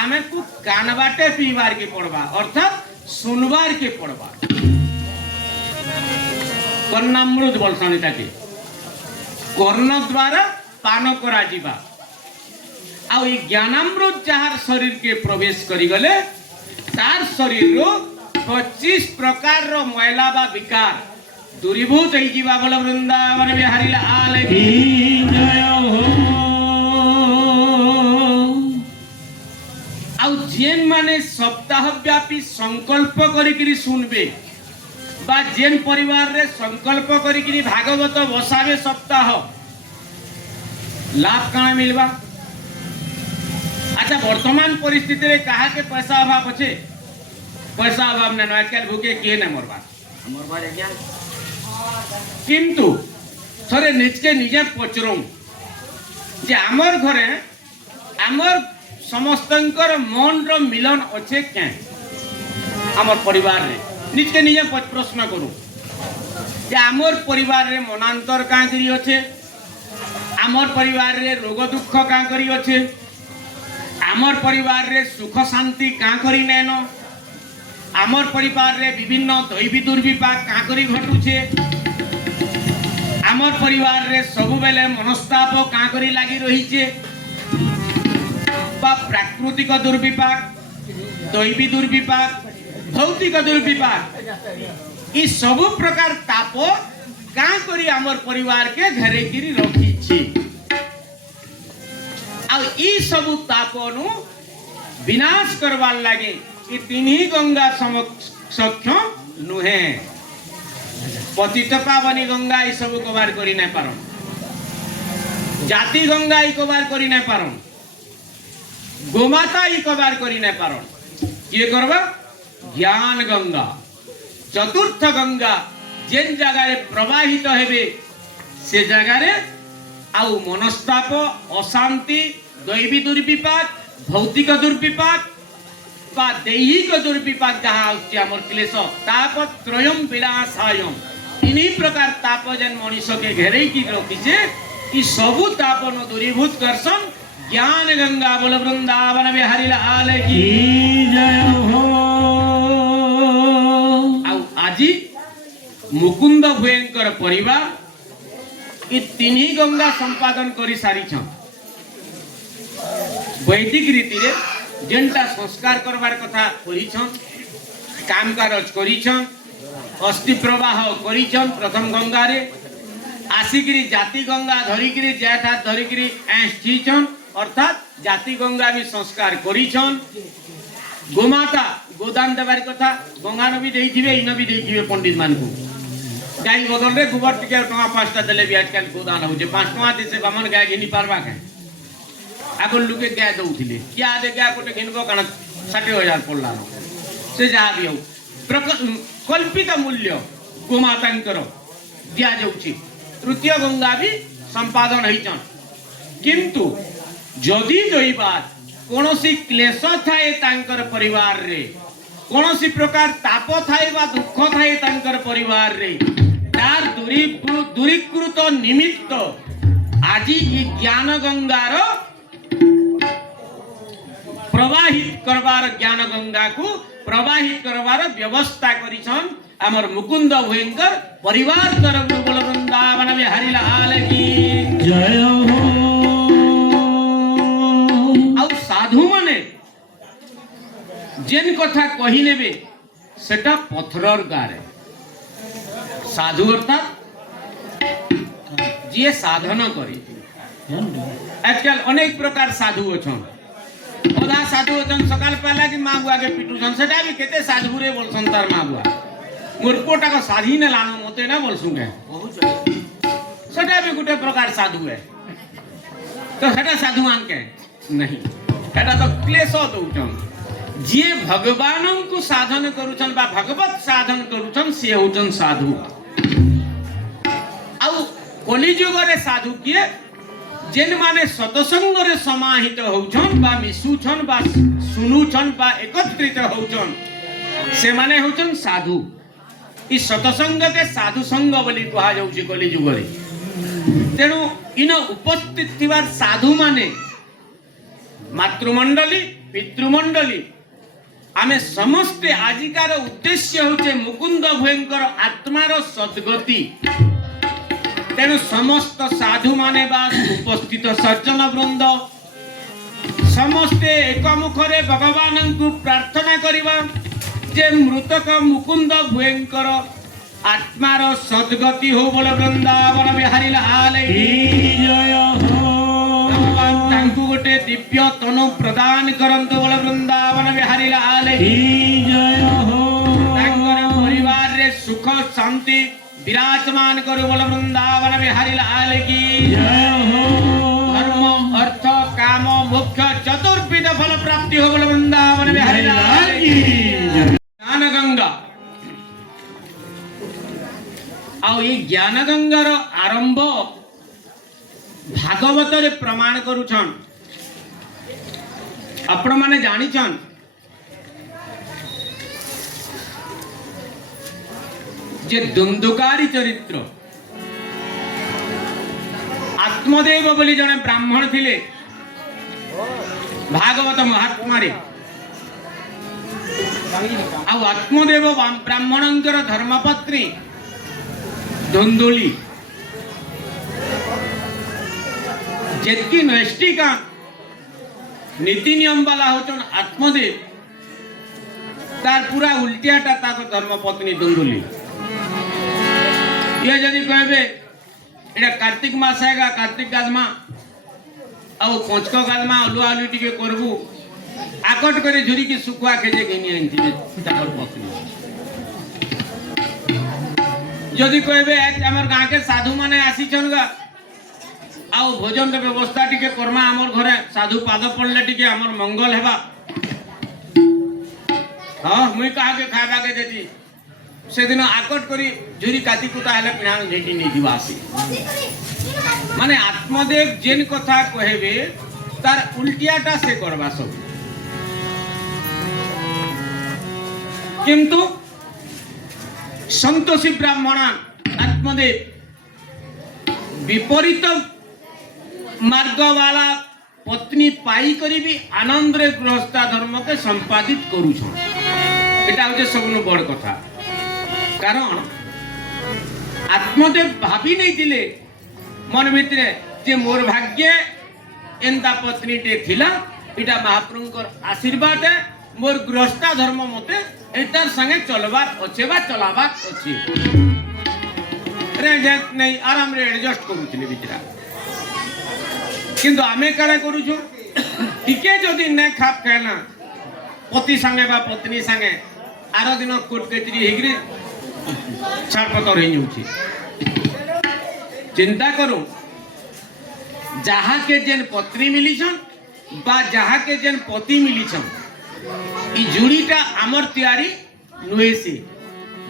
आमे को कान बाटे पीबार के पड़वा अर्थात सुनवार के पड़वा कर्णामृत बोलसन ताके कर्ण द्वारा पान करा जीवा आ ई ज्ञानामृत जहार शरीर के प्रवेश करी गले तार शरीर रो 25 प्रकार रो मैला बा विकार दूरीभूत ही जीवा बोल वृंदावन बिहारी लाल की जय हो आउ जेन माने सप्ताह व्यापी संकल्प करिकरी सुनबे बा जेन परिवार रे संकल्प करिकरी भागवत बसावे सप्ताह लाभ काना मिलबा अच्छा वर्तमान परिस्थिति रे कहा के पैसा अभाव अच्छे पैसा अभाव ना आजकल भूखे किए ना मरबा किंतु थोड़े निजके निजे पचरूं जे आमर घरे आमर समस्तंकर मन रो मिलन अच्छे क्या आमर परिवार रे निजके निजे प्रश्न करूं जे आमर परिवार रे मनांतर कां करी अच्छे आमर परिवार रे रोग दुख कां करी अच्छे आमर परिवार रे सुख शांति कां करी नैनो आमर परिवार रे विभिन्न दैवी दुर्विपाक कां करी घटुछे आमर परिवार रे सबु बेले मनस्ताप कां करी लागी रहिछे बा प्राकृतिक दुर्विपाक दैवी दुर्विपाक भौतिक दुर्विपाक ई सबु प्रकार ताप कां करी आमर परिवार के घेरे गिरी रखिछि आ ई सबु तापनु विनाश करवार लागे ई तिन्ही गंगा सक्षम नुहे पतित पावनी गंगा ई सबु कबार करी नै पारन जाति गंगा ई कबार करी नै पारन गोमाता ई कबार करी नै पारन किए करबा ज्ञान गंगा चतुर्थ गंगा जेन जगह रे प्रवाहित हेबे से जगह रे आउ मनस्ताप अशांति दैवी दुर्विपाक भौतिक दुर्विपाक बा दैहिक दुर्विपाक जहाँ आउछि हमर क्लेश ताप त्रयम विनाशायम इन्हीं प्रकार ताप जेन मनीष के घेरे की रखिछे ई सबु ताप न दूरीभूत करसन ज्ञान गंगा बोल वृंदावन बिहारी लाल की जय हो। आउ आजी मुकुंद भुयंकर परिवार ई तिन्ही गंगा संपादन करी सारिछन वैदिक रीति रे जेनटा संस्कार करबार कथा करिछन काम काज करिछन अस्थि प्रवाह करिछन प्रथम गंगा रे आसिकरी जाति गंगा धरिकरी जेठा धरिकरी एंठीछन अर्थात जाति गंगा भी संस्कार करिछन गोमाता गोदान देवार कथा गंगा नबी देइथिबे इन भी देइथिबे पंडित मान को गाय बदल रे गोबर टिके टका 5टा देले भी आजकल गोदान हो जे 5 टका देसे बामन गाय घिनी पारबा के आगो लुके गाय दउथिले क्या दे गाय कोटे घिनबो कण 60,000 पड़ला से जा भी हो कल्पित मूल्य गोमातांकर दिया जाउछि तृतीय गंगा भी संपादन होइछन किंतु जदि दैवात कोनोसी क्लेश थाए तांकर परिवार रे कोनोसी प्रकार ताप थाए बा दुख थाए तांकर परिवार रे तार दूरीकृत निमित्त आजी ई ज्ञान गंगार प्रवाहित करवार ज्ञान गंगा को प्रवाहित करवार व्यवस्था करिछन हमर मुकुंद भुयंकर परिवार तरफ बोल वृंदावन बिहारी लाल की जय हो। आउ साधु माने जेन कथा कहि नेबे सेटा पत्थरर गारे साधु अर्थात जे साधन करी आजकल अनेक प्रकार साधु अछन ओदा साधु अछन सकाल पहला कि मां बुआ के पिटुछन सेटा भी केते साधु रे बोलसन तार मां बुआ मुरपोटा का साधी ने लानो मते ना बोलसुगे सेटा भी गुटे प्रकार साधु है तो सेटा साधु आंके नहीं सेटा तो क्लेश दउछन जे भगवान को साधन करूछन बा भगवत साधन करूछन से होछन साधु आउ कलिजुग रे साधु किए जेन माने सतसंग रे समाहित होछन बा मिसुछन बा सुनुछन बा एकत्रित होछन से माने होछन साधु ई सतसंग के साधु संग बोली कहा जाउछि कलिजुग रे तेणु इन उपस्थित थिवार साधु माने मातृमंडली पितृमंडली आमे समस्ते आजिकार उद्देश्य होचे मुकुंद भयंकर आत्मार सद्गति तेणु समस्त साधु माने बा उपस्थित सज्जन वृंद समस्ते एक मुखरे भगवान को प्रार्थना करिबा जे मृतक मुकुंद भयंकर आत्मार सद्गति हो बोल वृंदावन बिहारी लाल की जय हो। भगवान तांकु गोटे दिव्य तनु प्रदान करंतु बोल वृंदावन बिहारी लाल की जय हो। तांकर परिवार रे सुख शांति विराजमान करू बोल वृंदावन बिहारी लाल की जय हो। धर्म अर्थ काम मोक्ष चतुर्विध फल प्राप्ति हो बोल वृंदावन बिहारी लाल की ज्ञान गंगा आउ ये ज्ञान गंगार आरंभ କଦମ୍ବ ଭାଗବତରେ ପ୍ରମାଣ କରୁଛନ୍। ଆପଣମାନେ ଜାଣିଛନ୍ ଯେ ଦୁନ୍ଦୁକାରୀ ଚରିତ୍ର ଆତ୍ମଦେବ ବୋଲି ଜଣେ ବ୍ରାହ୍ମଣ ଥିଲେ ଭାଗବତ ମହାତ୍ମାରେ। ଆଉ ଆତ୍ମଦେବ ବ୍ରାହ୍ମଣଙ୍କର ଧର୍ମପତ୍ନୀ ଧୁନ୍ଦୁଲି ଯେତିକି ନୈଷ୍ଠିକା नीति नियम वाला होचन आत्मदेव तार पूरा उल्टियाटा ताको धर्मपत्नी धुंदुली। ये जदि कहबे एटा कार्तिक मास आएगा कार्तिक गादमा आउ पंचक गादमा अलुआ आलू टिके करबू आकट करे झुरी की सुखुआ खेजे घिनी आनथि ताकर पत्नी। जदि कहबे आज हमर गां के साधु माने आसीछन गा आउ भोजन व्यवस्था टिके कर्मा आमर घरे साधु पाद पड़ले टिके आमर मंगल हेबा। हाँ मुई कहा के खाइबा के देती से दिन आकट करी झुरी काती कुटा हेले पिणान झेटी नहीं दिवा आसी। माने आत्मदेव जेन कथा कहबे तार उल्टियाटा से करबा सब। किंतु संतोषी ब्राह्मण आत्मदेव विपरीत मार्ग वाला पत्नी पाई करी भी आनंद रे गृहस्था धर्म के संपादित करूछ। एटा होजे सबनु बड़ कथा। कारण आत्मदेव भाभी नहीं दिले मन भितरे जे मोर भाग्य एंता पत्नी टे थिला एटा महाप्रभुकर आशीर्वाद है मोर गृहस्था धर्म मते एतार संगे चलबार अच्छे बा चलाबार अच्छी रे नहीं आराम रे एडजस्ट करूथिले बिचरा। किंतु आमे काळे करूछु टिके जदि नै खाप खाना पति संगे बा पत्नी संगे आरो दिन कोट कचरी हेगरी छाटपतर हे जाउछि। चिंता करू जहा के जेन पत्नी मिलिछन बा जहा के जेन पति मिलिछन ई जुड़ीटा आमर तैयारी नुएसी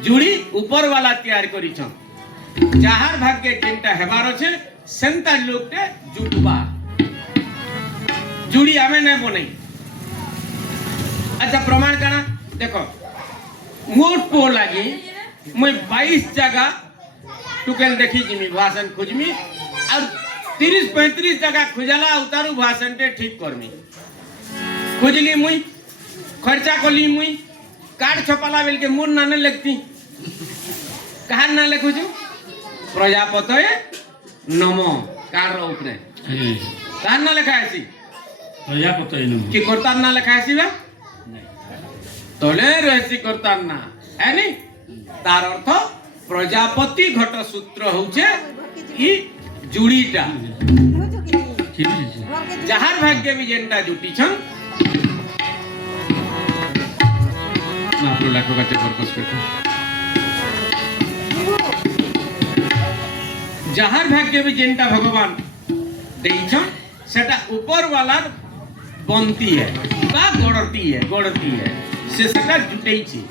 जुड़ी ऊपर वाला तैयार करिछन। जहार भाग्य जेनटा हेबार छे सेंता लोकटे जुटबा जुड़ी आमे नहीं बने। अच्छा प्रमाण करा देखो मोट पो लगी मुई 22 जगह टुकेन देखी जिमी भाषण खोजमी और 30-35 जगह खोजला उतारू भाषण टे ठीक करमी खोजली मुई खर्चा कली मुई कार्ड छपाला बेल के मोर नाने लगती कहार ना लिखु छु प्रजापतये नमो कार्ड ऊपरे कहार ना लिखा है प्रजापतये नमो कि करतार ना लिखा है बा तले रहसी करतार ना है नी तार अर्थ प्रजापति घट सूत्र होचे ई जुड़ीटा जहार भाग्य भी जेनटा जुटी छन महाप्रभु लाखो काटे परपस करते जहार भाग्य भी जेनटा भगवान देइछन सेटा ऊपर वाला बनती है बा गड़ती है से सेटा जुटेई छी।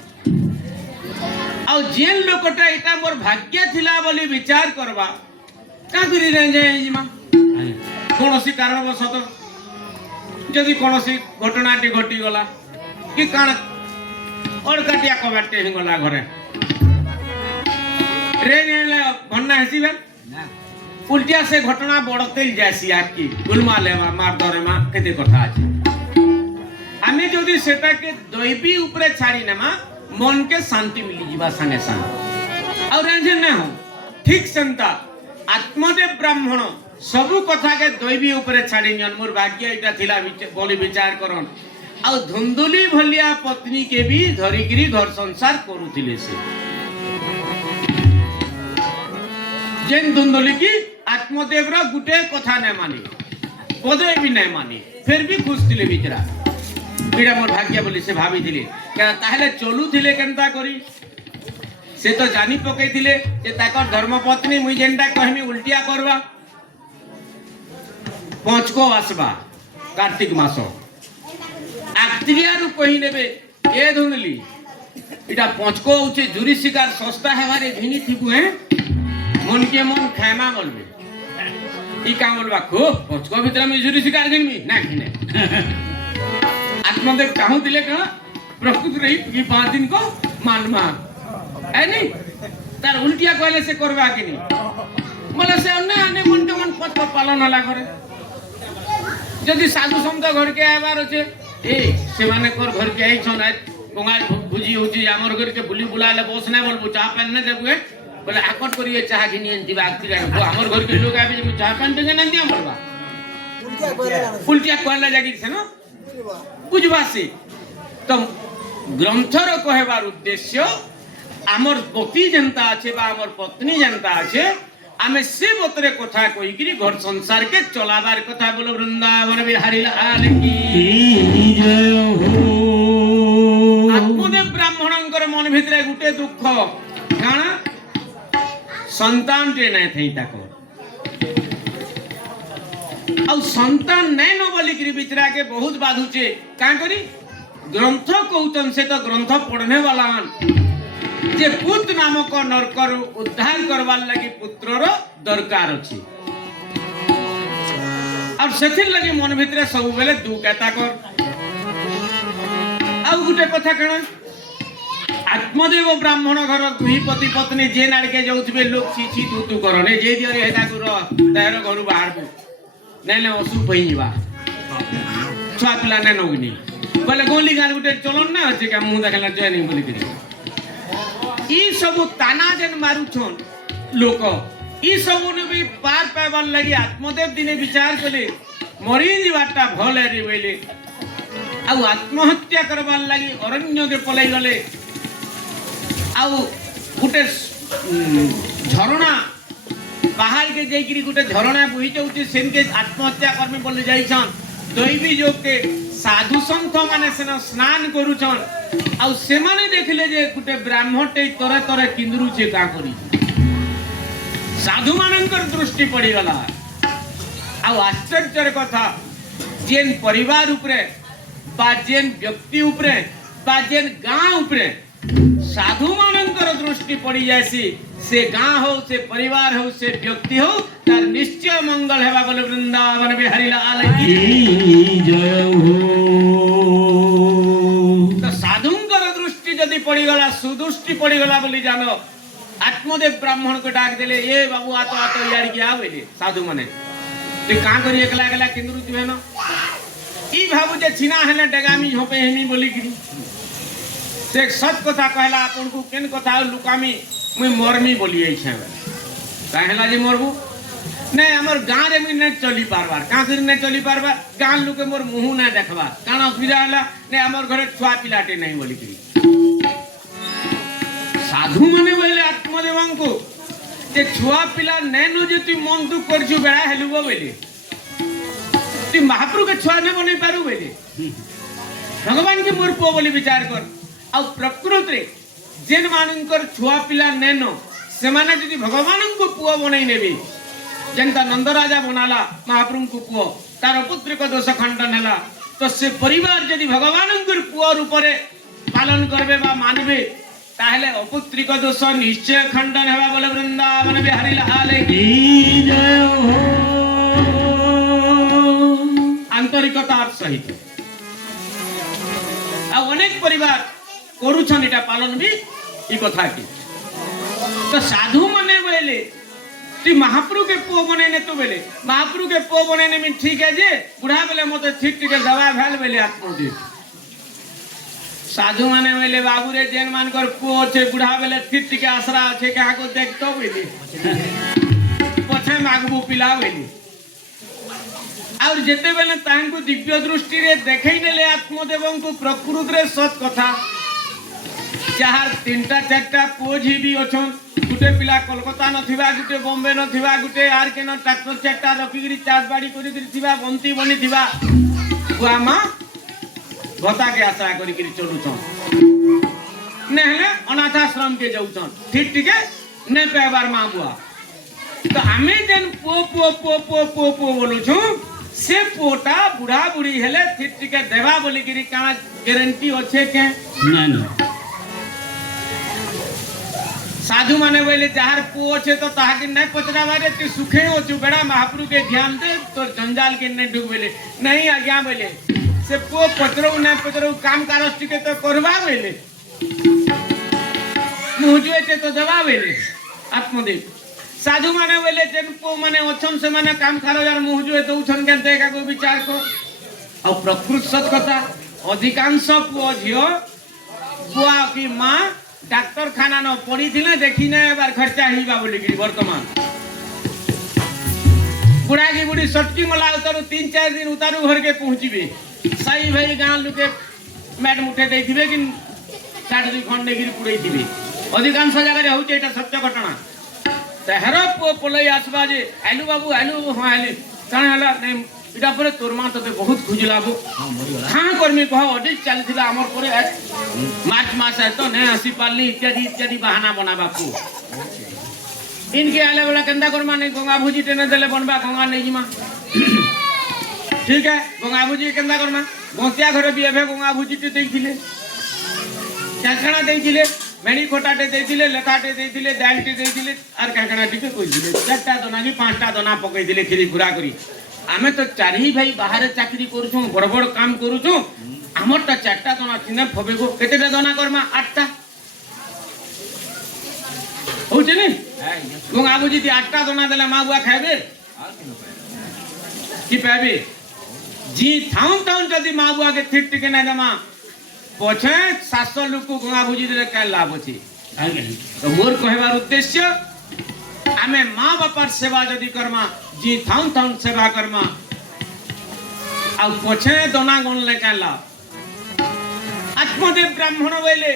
आ जेन लोकटा एटा मोर भाग्य थिला बोली विचार करबा का करी रे जाय जिमा कोनोसी कारणवशत जदि कोनोसी घटनाटी घटी गला कि काण अड़काटिया कबाटे ही गला घरे रे नेले भन्ना हसीबे उल्टिया से घटना बड़तेल जासी आकी गुलमा लेवा मार दरेमा केते कथा अछि। आमे जदि सेटा के दैवी ऊपर छाड़ी नेमा मन के शांति मिली जीवा संगे संग और रेंजन न हो ठीक संता आत्मदेव ब्राह्मण सबु कथा के दैवी ऊपर छाड़ी नियन मोर भाग्य एटा थिला बोली विचार करन आ धुंदुली भलिया पत्नी के भी धरिगिरी घर संसार करूथिले से जेन धुंदुली की आत्मदेव रा गुटे कथा नै मानी पदे भी नै मानी फिर भी खुश थिले बिचरा एटा मोर भाग्य बोली से भाभी थिले क्या ताहले चलू थिले केनता करी से तो जानी पकई थिले जे ताकर धर्मपत्नी मुई जेनटा कहमी उल्टिया करबा पंचको आसबा कार्तिक मास आक्तिरियारु कहि नेबे ए धुंदली एटा पंचको होचे जुरी शिकार सस्ता हेबारे भिनी थिबु हे मन के मन खेमा बोलबे ई का बोलबा खो पचको भीतर में जुरी शिकार गिनमी ना खिने आत्मदेव कहूं दिले का प्रकृति रही कि 5 दिन को मान है नहीं तार उल्टिया कहले से करबा कि नहीं बोले से अन्य मन के मन पच पालन हला करे जदि साधु संत घर के आबार अच्छे ए से माने कर घर के आई छन आज कोंगाल भुजी होची हमर घर के बुली बुलाले बस ना बोलबो चाह पान न देबे बोले आकट करिए चाह घिनी एंती बागती जाए हमर घर के लोग आबे जे चाह पान देना दिया बोलबा उल्टिया कहला जागी से न बुझबासी तो ग्रंथर कहबार उद्देश्य आमर पति जनता আছে বা আমার পত্নী जनता আছে आमे से बतरे कथा कहि कि घर संसार के चलाबार कथा बोलो वृंदावन बिहारी लाल की जय हो आत्मदेव ब्राह्मणंकर मन भितरे गुटे दुख काना संतान टे नै थई ताको औ संतान नै न बोली कि बिचरा के बहुत बाधुचे का करी ग्रंथ कहउतन से तो ग्रंथ पढ़ने वाला जे पुत्र नामक नरकर उद्धार करवार लगी पुत्रर दरकार अछि और सेथिर लगी मन भितरे सब बेले दुख एता कर आ गुटे कथा कण आत्मदेव ब्राह्मण घर दुही पति पत्नी जे नाड़के जाउथबे लोग छी तू तू करने जे दियो हेता गुर तार घर बाहर नै नै असु पईवा छुआ पिला नै नगनी बोले गोली गान गुटे चलन ना अछि का मुंह देखला जय नहीं बोली करी ई सब ताना जन मारुछन लोक ई सब ने भी पार पाइबार लगी आत्मदेव दिने विचार कले मरी जीवाटा भले रे बोले आ आत्महत्या करबार लगी अरण्य के पलाई गले आ गुटे झरणा बाहर के जाइकरी गुटे झरणा बही जाउची सेन के आत्महत्या करमे बोले जाइछन दैवी योग के साधु संत माने सेना स्नान करूछन आ से माने देखले जे गुटे ब्राह्मणटे तरे तरे किंदरू जे का करी साधु मानकर दृष्टि पड़ी गला आ आश्चर्यर कथा जेन परिवार उपरे बा जेन व्यक्ति उपरे बा जेन गांव उपरे साधु मानकर दृष्टि पड़ी जायसी से गांव हो से परिवार हो से व्यक्ति हो तार निश्चय मंगल हेबा बोले वृंदावन बिहारी लाल की जय हो तो साधुंकर दृष्टि यदि पड़ी गला सुदृष्टि पड़ी गला बोली जानो आत्मदेव ब्राह्मण को डाक देले ए बाबू आ तो यार की आ बोले साधु माने तू का करी एकला एकला केंद्र तुहे न ई भाबू जे छिना हेले डगामी होपे हेनी बोली की से सच कथा कहला आपन को केन कथा लुकामी मुई मरमी बोली आई छे काहेला जे मरबू नै हमर गां रे मुई नै चली पारबार का कर नै चली पारबा गां लोके मोर मुंह ना देखबा काना असुविधा हला नै हमर घरे छुआ पिलाटे नहीं बोली की साधु माने बोले आत्मदेवं को जे छुआ पिला नै न जे तू मन दुख करछु बेड़ा हेलुबो बोले तू महाप्रभु के छुआ नै बनै पारु बोले भगवान के मोर पो बोली विचार कर आ प्रकृति रे जेन मानकर छुआ पिला नेनो से माने यदि भगवान को पुओ बनै नेबी जनता नंद राजा बनाला महाप्रभु को पुओ तार पुत्र को दोष खंडन हला तो से परिवार यदि भगवान को पुओ रूप रे पालन करबे बा मानबे ताहले अपुत्रिक दोष निश्चय खंडन हेबा बोले वृंदावन बिहारी लाल की जय हो आंतरिकतार सहित आ अनेक परिवार करूछन इटा पालन भी ई कथा की तो साधु माने बोले तू महाप्रभु के पो बने ने तो बोले महाप्रभु के पो बने ने में ठीक है जे बुढ़ा बोले मते ठीक ठीक दवा भेल बोले आत्मदेव साधु माने बोले बाबू रे जेन मान कर पो छे बुढ़ा बोले ठीक ठीक आसरा छे कहा को देखतो बोले पछे मागबू पिला बोले और जेते बेले तांको दिव्य दृष्टि रे देखै नेले आत्मदेवं को प्रकृति रे सत कथा चार तीनटा चारटा पोझी भी अछन गुटे पिला कोलकाता नथिबा गुटे बॉम्बे नथिबा गुटे आर के न ट्रैक्टर चारटा रखिगिरी चास बाड़ी करी थिबा बंती बनी थिबा बुआमा भता के आशा करी करी चलुछन नेहले अनाथ आश्रम के जाउछन ठीक ठीक है ने पेबार मां बुआ तो हमें जन पो पो पो पो पो पो बोलुछु से पोटा बुढ़ा बुढ़ी हेले ठीक ठीक देवा बोली करी काना गारंटी अच्छे के ना ना साधु माने बोले जार पुओ छे तो ताहाके नहीं पचरा बारे तू सुखे हो चु बेड़ा महाप्रभु के ध्यान दे तो जंजाल के नहीं डूब बोले नहीं आज्ञा बोले से पुओ पचरो नहीं पचरो काम कारोस टिके तो करवा बोले मुझे छे तो दबा बोले आत्मदेव साधु माने बोले जेन पुओ माने ओछन से माने काम कारो यार मुझे तो उछन के देखा को विचार को और प्रकृत सत कथा अधिकांश पुओ झियो बुआ की माँ डाक्टर खाना न पड़ी थी ना देखी ना एक बार खर्चा ही बा बोली कि वर्तमान बुढ़ा की बुढ़ी सटकी मला उतारू 3-4 दिन उतारू घर के पहुंचीबे सही भाई गांव लुके मैट मुठे देथिबे कि काट दुई खंडे गिरी पुड़े दिबे अधिकांश जगह रे होचे एटा सत्य घटना तहरा पलई आसबा जे आलू बाबू आलू हां आलू कान हला नहीं इटा पर तोर मां तते बहुत खुजलाबो हां कर्मी कह अडी चलथिला हमर परे मार्च मास है तो नहीं हसी पाली इत्यादि इत्यादि बहाना बना बापू इनके आले वाला कंदा करमा नहीं गंगा भूजी टेने देले बनबा गंगा नहीं जिमा ठीक है गंगा भूजी कंदा करमा गोसिया घर भी एबे गंगा भूजी टे देइथिले काकणा देइथिले मेणी खोटाटे देइथिले लेखाटे देइथिले दालटे देइथिले आर काकणा टिके कोइ दिले चारटा दोना की पांचटा दोना पकई दिले खिरी घुरा करी आमे तो चारि भाई बाहर चाकरी करूछु बड़ बड़ काम करूछु हमर त चारटा दोना थिने फबेगो केतेटा दोना करमा 8टा होचे नि गंगा भूजी ती 8टा दोना देला मा बुआ खाबे कि पाबे जी थाउन जदी मा बुआ के थिट टिके ना दमा पछे 700 लोक गंगा भूजी रे का लाभ अछि तो मोर कहबार उद्देश्य आमे माँ बापार सेवा जदि करमा जी थाउन सेवा करमा आ पछे दोना गण ले का लाभ आत्मदेव ब्राह्मण बोले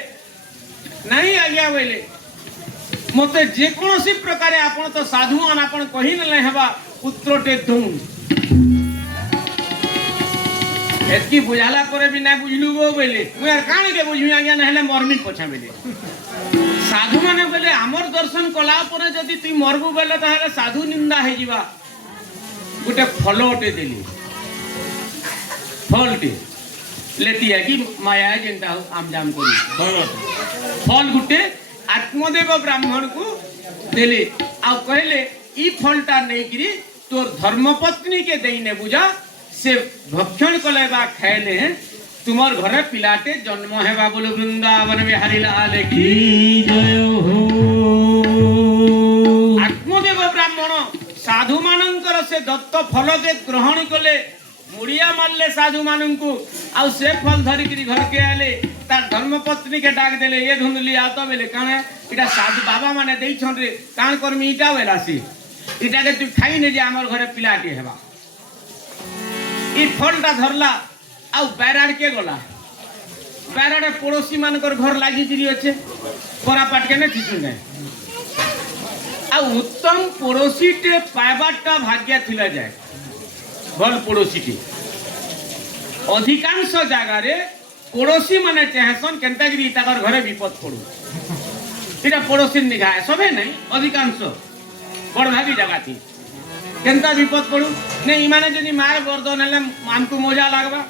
नहीं आज्ञा बोले मते जे कोनोसी प्रकार आपण तो साधु आन आपण कहि नले हेबा पुत्रटे धुन एतकी बुझाला करे भी ना बुझलु गो बोले मु यार कान के बुझु आज्ञा नहले मरमी पछा बोले साधु माने बोले हमर दर्शन कला पर जदि तू मरबू बोले ताहले साधु निंदा हे जीवा गुटे फलोटे देली फलटे लेती है कि माया जेंटा आम जाम करी फल गुटे आत्मदेव ब्राह्मण को देले आ कहले ई फलटा नहीं गिरी तोर धर्मपत्नी के देइने बुझा से भक्षण कले बा खाइले तुमर घरे पिलाटे जन्म हेबा बोलो वृंदावन बिहारी लाल की जय हो आत्मदेव ब्राह्मण साधु मानकर से दत्त फल के ग्रहण कले मुड़िया मारले साधु मानू आ से फल धरिकी घर के आले तार धर्मपत्नी के डाक देले ये धुंधली आता बेले काना इटा साधु बाबा माने देइछन रे कान करमी इटा वेलासी इटा के तू खाई ने जे हमर घरे पिलाटे हेबा ई फलटा धरला आ बैराड़ के गला बैराड़े पड़ोसी मानकर घर लागी जिरी अच्छे कोरा पाट के ने ठीक नै आ उत्तम पड़ोसी टे पाइबाटा भाग्य थिला जाए भल पड़ोसी टे अधिकांश जगह रे पड़ोसी माने चाहसन केनतागिरी ताकर घरे विपद पड़ू इटा पड़ोसी निगाह सबे नहीं अधिकांश बड़ भागी जगह थी केनता विपद पड़ू ने इमाने जनी मार गर्दन हेले हमको मजा लागबा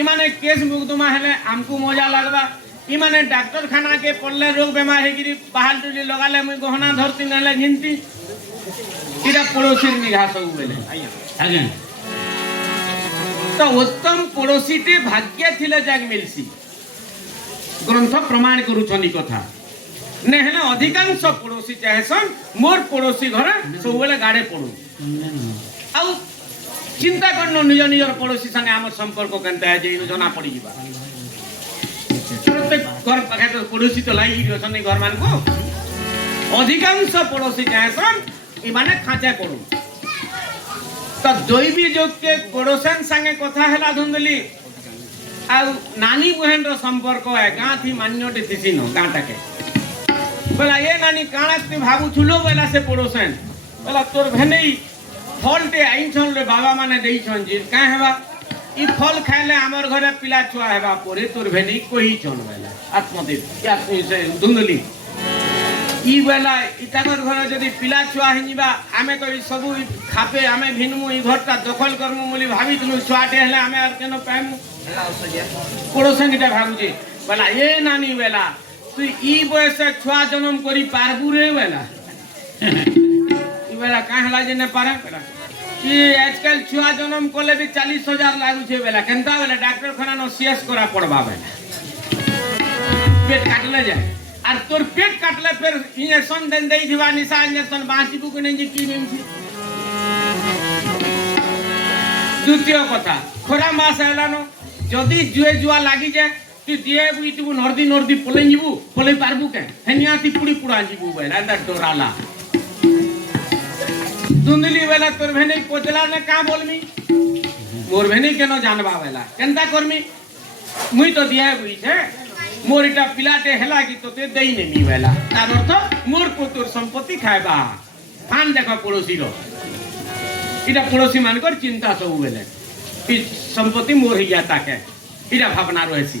इमाने केस मुकदमा हेले हमको मजा लागबा इमाने डॉक्टर खाना के पड़ले रोग बेमार हेगिरी बाहर टुली लगाले मुई गहना धरती नले जिनती इटा पड़ोसी निगाह सब बेले आगे तो उत्तम पड़ोसी टे भाग्य थिले जाग मिलसी ग्रंथ प्रमाण करूछनी कथा ने हेले अधिकांश पड़ोसी चाहेसन मोर पड़ोसी घरे सब बेले गाड़े पड़ू आउ चिंता करनो निज निजर पड़ोसी संगे आम संपर्क केनता है जे जना पड़ी जीवा प्रत्येक घर पाखे तो पड़ोसी तो लाई रछन घर मान को अधिकांश पड़ोसी चाहेसन इ माने खांचा करू तो दैवी जोग के पड़ोसन संगे कथा हैला धुंदली आ नानी बहन रो संपर्क है गां थी मान्योटे थिसी नो गांटा के बोला ये नानी काणा ते भाबू छुलो बोला से पड़ोसन बोला तोर भेनई फलटे आइछन रे बाबा माने देइछन जी का हेबा ई फल खाइले हमर घरे पिला छुआ हेबा परे तोर भेनई कोही छन बोला आत्मदेव या से धुंदली ई बोला इताकर घर जदी पिला छुआ हिनिबा आमे तो ई सब खापे आमे भिनमु ई घरटा दखल करमु बोली भाबी तनु छुआटे हेले आमे आर केनो पाइमु पड़ोसन किटा भाबू जी बोला ए नानी बेला तू ई बयस छुआ जन्म करी पारबू रे बेला ई बेला का हला जे ने पारे बेला ई आजकल छुआ जन्म कोले भी 40,000 लागू छे बेला केनता बेला डॉक्टर खाना नो सीएस करा पड़बा बेला पेट काटले जाए और तोर पेट काटले फिर इंजेक्शन देन देई दिवा निशा इंजेक्शन बांचीबू कि नहीं की नहीं छी द्वितीय कथा खरा मास हेलानो जदी जुए जुआ लागी जाए तू दिए बुई तू नर्दी नर्दी पलै जीबू पलै पारबू के हेनिया ती पुड़ी पुड़ा जीबू बेला अंदर डोराला दुंदली बेला तोर भेने पोचला ने का बोलमी मोर भेने केनो जानबा बेला केनता करमी मुई तो दिए बुई छे मोर इटा पिलाटे हेला कि तोते देई नेमी बेला तार अर्थ मोर पुतुर संपत्ति खायबा फान देखो पड़ोसी रो इटा पड़ोसी मानकर चिंता सब बेले कि संपत्ति मोर ही जाता के इटा भावना रहसी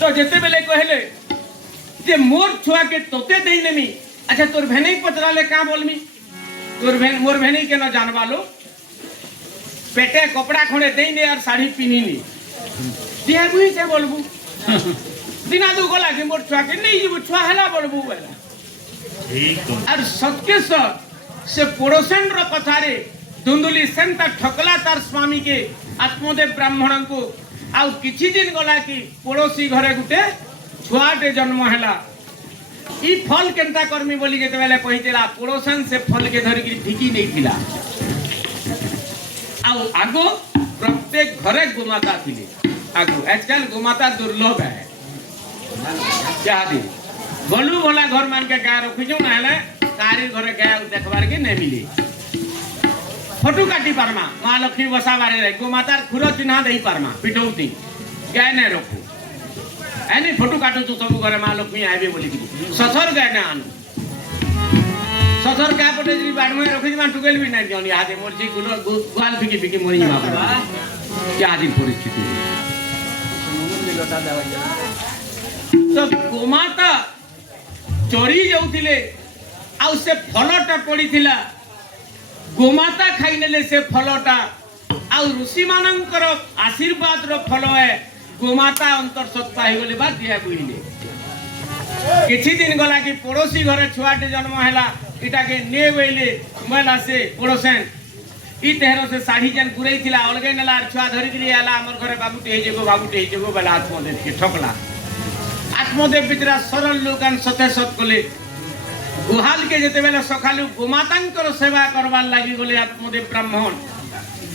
तो जेते बेले कहले जे मोर छुआ के तोते देई नेमी अच्छा तोर भेने पचराले का बोलमी तोर भेन मोर भेने के न जानबा लो पेटे कपड़ा खड़े देई ने और साड़ी पिनी नी दिया बुई से बोलबू दिना दू गला के मोर छुआ के नहीं जीबू छुआ हला बोलबू बेला ठीक और सत्य से पड़ोसन रो कथा रे धुंदुली सेंता ठकला तार स्वामी के आत्मदेव ब्राह्मण को आउ किछि दिन गला कि पड़ोसी घरे गुटे छुआटे जन्म हैला ई फल केनता कर्मी बोली के बेले कहितेला पड़ोसन से फल के धरि कि ढिकी नहीं थिला आउ आगो प्रत्येक घरे गोमाता थिले आगो आजकल गोमाता दुर्लभ है क्या दी गलू भला घर मान के गाय रखिजो ना हेले कारी घरे गाय देखबार के नहीं मिली फोटो काटी पारमा माँ लक्ष्मी बसा बारे रे गोमातार खुरो चिन्हा देई पारमा पिटौती गाय ने रखू एनी फोटो काटू तो सब घरे माँ लक्ष्मी आबे बोली कि ससर गाय ने आनु ससर का पटे जी बाड़ में रखि मा टुकेल भी नहीं जनी हाथे मोर जी गुआल फिकी फिकी मरी मा क्या दिन परिस्थिति तो गोमाता चोरी जाउथिले आ से फलटा पड़ीथिला गोमाता खाई नेले से फलटा आ ऋषि मानकर आशीर्वाद रो फल है गोमाता अंतर सत्ता हो गले बा दिया बुइले किछि दिन गला कि पड़ोसी घरे छुआटे जन्म हैला इटा के ने बेले मला से पड़ोसन ई तेहरो से साड़ी जन गुरई थिला अलगे नेला छुआ धरि दिली आला हमर घरे बाबूटे हे जेगो बेला आत्मदेव के ठकला आत्मदेव बिचरा सरल लोकन सते सत कले गुहाल के जेते बेला सखालु गोमातांकर सेवा करबार लागि गले आत्मदेव ब्राह्मण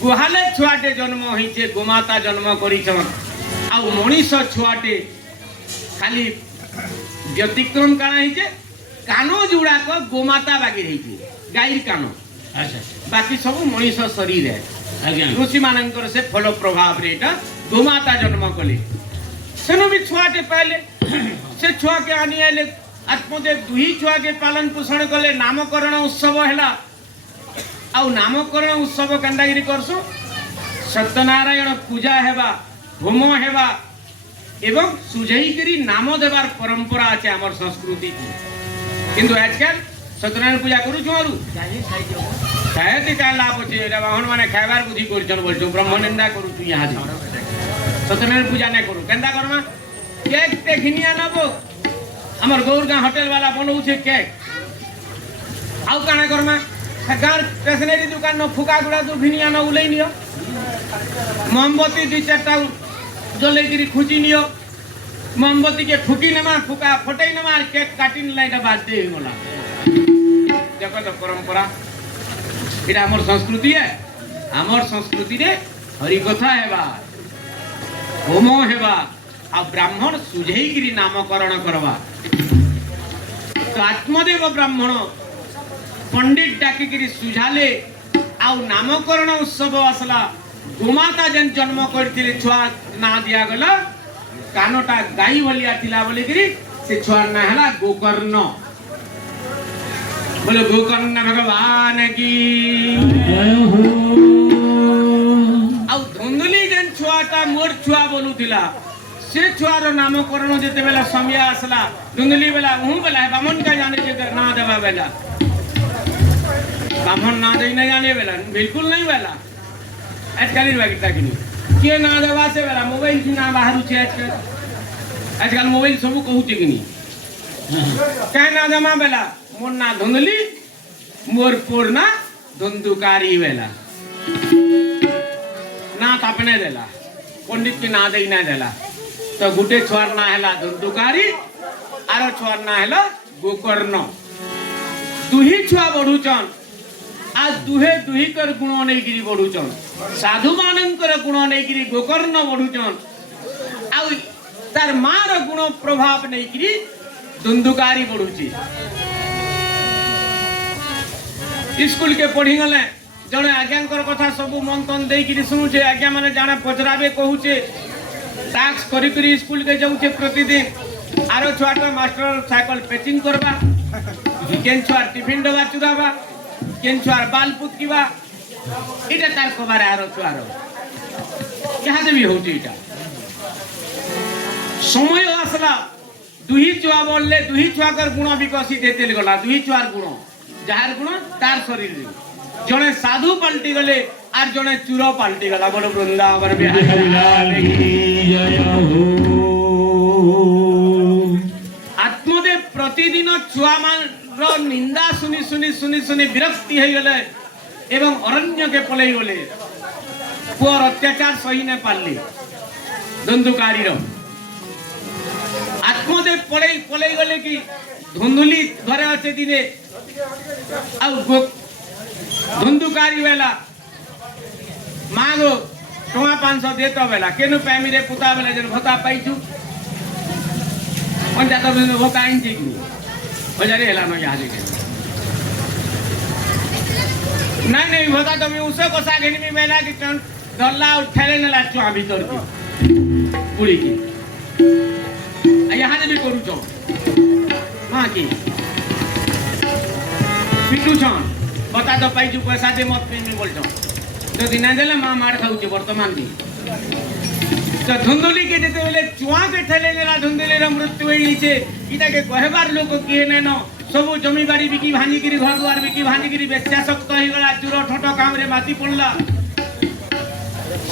गुहाले छुआटे जन्म होइछे गोमाता जन्म करिछन आ मनीष छुआटे खाली व्यतिक्रम काना होइछे कानो जुड़ा को गोमाता बाकी रहिछे गाईर कानो अच्छा बाकी सब मनीष शरीर है आज्ञा ऋषि मानकर से फल प्रभाव रे एटा गोमाता जन्म कले सेनो भी छुआटे पहले से छुआ के आनी आले आत्मदेव दुही छुआ के पालन पोषण कले नामकरण उत्सव हैला आ नामकरण उत्सव कंडागिरी करसो सत्यनारायण पूजा हेबा होम हेबा एवं सुझईगिरी नाम देवार परंपरा আছে আমার संस्कृति किंतु आजकल सत्यनारायण पूजा करू छुआरू शायद का लाभ होचे एटा बाहन माने खाइबार बुद्धि करछन बोलछो ब्रह्म निंदा करू तू यहाँ सत्यनारायण पूजा नहीं करू केंदा करमा केक ते घिनिया नबो हमर गौरगां होटल वाला बनौ छे केक आउ काना करमा गार स्टेशनरी दुकान न फुका गुड़ा दु घिनिया न उलै नियो मोमबत्ती दु चारटा जलेगिरी खुजी नियो मोमबत्ती के फुकी नमा फुका फटई नमा केक काटिन लाइटा बात दे होला देखो तो परंपरा इटा हमर संस्कृति है हमर संस्कृति रे हरि कथा हेबा होम हेबा आ ब्राह्मण सुझईगिरी नामकरण करवा तो आत्मदेव ब्राह्मण पंडित डाकिगिरी सुझाले आ नामकरण उत्सव आसला गोमाता जन जन्म करथिले छुआ ना दिया गला कानोटा गाई भलिया थिला बोली गिरी से छुआ ना हला गोकर्ण बोले गोकर्ण भगवान की जय हो आ धुंदली जन छुआटा मोर छुआ बोलुथिला से छुआर नामकरण जेते बेला समय आसला धुंदली बेला हूं बेला बामन का जाने जे ना देबा बेला बामन ना दे नहीं जाने बेला बिल्कुल नहीं बेला आजकल बागिता कि के ना देवा से बेला मोबाइल की ना बाहर छे आजकल मोबाइल सब कहू छे कि नहीं कह ना जमा बेला मोर ना धुंधली मोर पुर ना धुंधुकारी बेला ना तापने देला पंडित के ना दे ना देला तो गुटे छुआर ना हैला धुंधुकारी आरो छुआर ना हैला गोकर्ण दुही छुआ बढ़ुचन आज दुहे दुही कर गुण नहीं गिरी बढ़ुचन साधु मानकर गुण नहीं गिरी गोकर्ण बढ़ुचन आ तार मार गुण प्रभाव नहीं गिरी धुंधुकारी बढ़ुची स्कूल के पढ़ी गले जड़े आज्ञाकर कथा सब मन तन देकर शुणुचे आज्ञा मैंने जाने पचराबे कहूचे टास्क करी स्कूल के जाऊे प्रतिदिन आरो छुआटा मास्टर साइकिल पैचिंग करवा केन छुआर टिफिन डबा चुरावा केन छुआर बाल पुतकिवा इटा तार कबार आरो छुआर यहाँ से भी होची इटा समय आसला दुही छुआ बोलले दुही छुआ कर गुण विकसित हेते गला दुही छुआर गुण जार गुण तार शरीर रे जने साधु पलटी गले आर जने चूर पलटी गला बोलो वृंदावन बिहारी लाल की जय हो आत्मदेव प्रतिदिन छुआ मान रो निंदा सुनी सुनी सुनी सुनी विरक्ति हो गले एवं अरण्य के पलई गले पुअर अत्याचार सही ने पारली धुंधुकारी रो आत्मदेव पलई पलई गले कि धुंधुली घरे अच्छे दिने धुंधुकारी बेला मागो टोआ 500 देता बेला केनु पैमी रे पुता बेला जन भता पाइछु पंचायत में भता आइन छी बजारे हेला न यहाँ के नहीं भता तो मैं उसे कोसा घेनी में बेला कि डल्ला उठेले न लाचो आ भीतर की पुड़ी की यहाँ भी करू छो मां की पिटू छन बता तो पाइछु पैसा दे मत पेमी बोल छो तो दिन देले मां मार खाउचे वर्तमान दी तो धुंधुली के देते बोले चुआ के ठेले लेला धुंधुली रे मृत्यु होई छे इटा के कहबार लोक किए ने न सब जमी बाड़ी बिकी भानी गिरी घर द्वार बिकी भानी गिरी बेचा शक्त हो गला चूरो ठोटो काम रे माटी पड़ला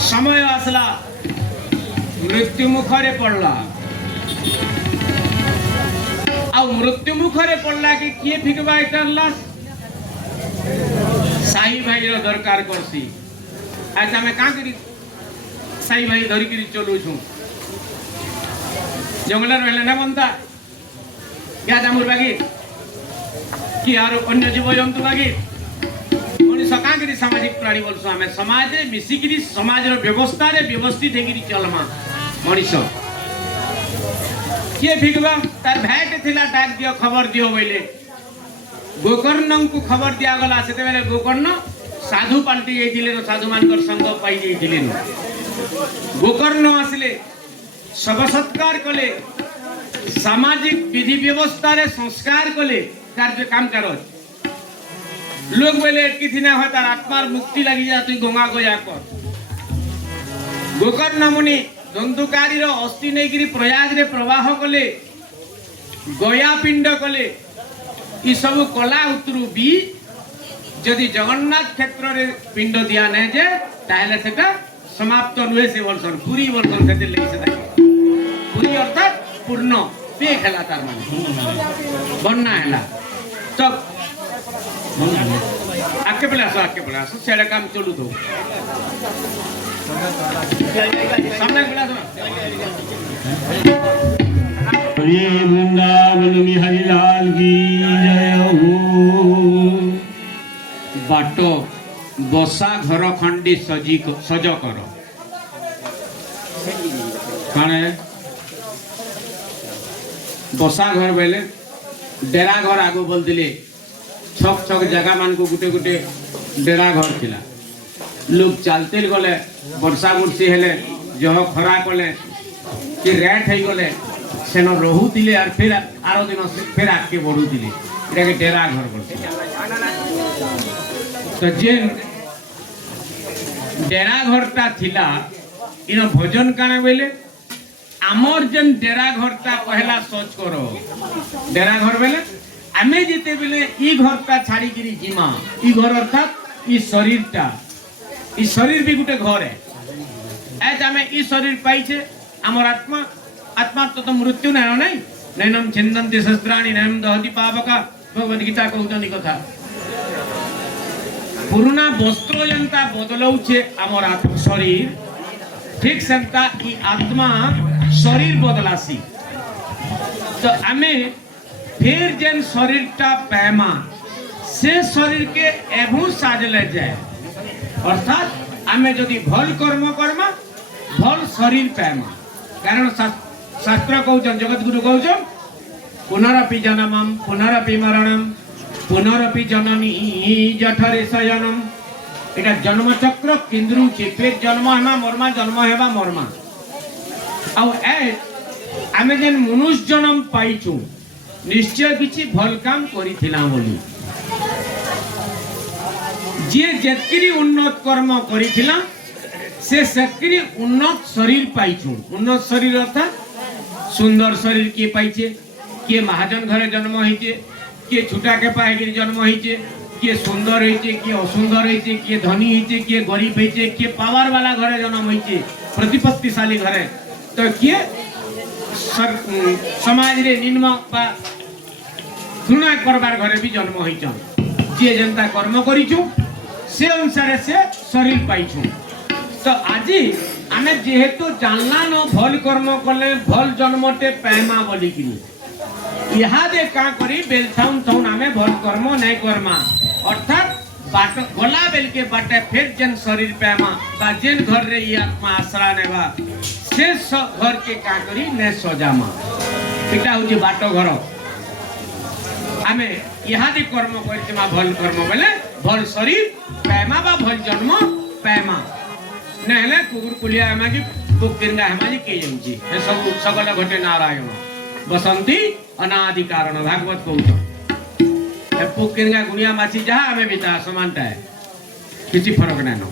समय आसला मृत्यु मुखरे पड़ला आ मृत्यु मुखरे पड़ला कि किए फिकबा इटरला साई भाई रो दरकार करसी आज हमें का करी साई भाई धरी करी चलू छु जंगल रहले ना बनता क्या जामुर बागी कि यार अन्य जीव जंतु बागी मनी सका करी सामाजिक प्राणी बोलसु हमें समाज रे मिसी करी समाज रो व्यवस्था रे व्यवस्थित हेकरी चलमा मनीष किए फिकबा तार भाई थिला डाक दियो खबर दियो बोले गोकर्ण को खबर दिया गला से बेले गोकर्ण साधु पलटी जाइथिले न साधु मानकर संग पाई जाइथिले न गोकर्ण आसले सब सत्कार कले सामाजिक विधि व्यवस्था रे संस्कार कले कार्य काम करो लोग बेले किथि ना होता आत्मार मुक्ति लगी जा तू गंगा गया कर गोकर्ण मुनि धुंधुकारी रो अस्थि नै गिरी प्रयाग रे प्रवाह कले गया पिंड कले ई सब कला उतरु भी जदि जगन्नाथ क्षेत्र रे पिंड दिया नै जे ताहेले सेटा समाप्त नुहे से वर्षन पूरी वर्षन से ले से पूरी अर्थात पूर्ण पे खेला तार माने बनना हैला तब आके पला सो सेडा काम चलू दो सामने पला दो ये वृंदावन बिहारी लाल की जय हो बाटो बसा घर खंडी सज कर कणे बसा घर बेले डेरा घर आगो बोल दिले छक छक जगह मान को गुटे गुटे डेरा घर थिला लोग चलते गले वर्षा मुर्सी हेले जह खरा कले कि रेट है गले सेन रहुतिले और फिर आरो दिन फिर आके बढ़ुतिले एटा के डेरा घर करथिले तो जेन डेरा घरटा थिला इन भोजन काना बेले आमर जेन डेरा घरटा पहला सोच करो डेरा घर बेले आमे जेते बेले ई घरटा छाड़ी गिरी जिमा ई घर अर्थात ई शरीर भी गुटे घर है आज आमे ई शरीर पाइछे हमर आत्मा आत्मा तो मृत्यु नहीं नैनम छिन्दन्ति शस्त्राणि नैनम दहति पावका भगवद गीता कहउतनी कथा पुरुना वस्त्र जनता बदलाउछे हमर आत्मा शरीर ठीक सेंता ई आत्मा शरीर बदलासी तो आमे फिर जेन शरीरटा पैमा से शरीर के एभू साजले जाए अर्थात आमे जदि भल कर्म कर्मा भल शरीर पैमा कारण शास्त्र कहउछन जगत गुरु कहउछन पुनरपि जन्मम पुनरपि मरणम पुनरपि जननी जठरे शयनम एटा जन्म चक्र केन्द्रुचे फिर जन्म हेमा मरमा जन्म हेबा मरमा आउ ए आमे जेन मनुष्य जन्म पाइछु निश्चय किछि भल काम करिथिला बोली जे जेतकिरी उन्नत कर्म करिथिला से सेतकिरी उन्नत शरीर पाइछु उन्नत शरीर अर्थात सुंदर शरीर के पाइछे के महाजन घरे जन्म होइछे के छुटा के पाइगिरी जन्म होइछे के सुंदर होइछे के असुंदर होइछे के धनी होइछे के गरीब होइछे के पावर वाला घरे जन्म होइछे प्रतिपत्तिशाली घरे तो के समाज रे निम्न बा घृणा करबार घरे भी जन्म होइछन जे जनता कर्म करिछु से अनुसार से शरीर पाइछु तो आज आमे जेहेतु जानला न भल कर्म कले भल जन्मटे पैमा बोली किनी इहादे का करी बेलथाउन थौन आमे भल कर्म नै कर्मा अर्थात बाट गला बेल के बाटे फिर जेन शरीर पैमा बा जेन घर रे ई आत्मा आश्रय नेबा से घर के का करी ने सजामा एटा होची बाटो घर आमे इहादे कर्म करतिमा भल कर्म बेले भल शरीर पैमा बा भल जन्म पैमा नहले कुकुर कुलिया हेमाजी बुक तिरंगा हेमाजी के जमजी हे सब सकल घटे नारायण बसंती अनादि कारण भागवत कहउछ हे पुक तिरंगा गुनिया माछी जहा हमें बिता समानता है किछि फरक नै न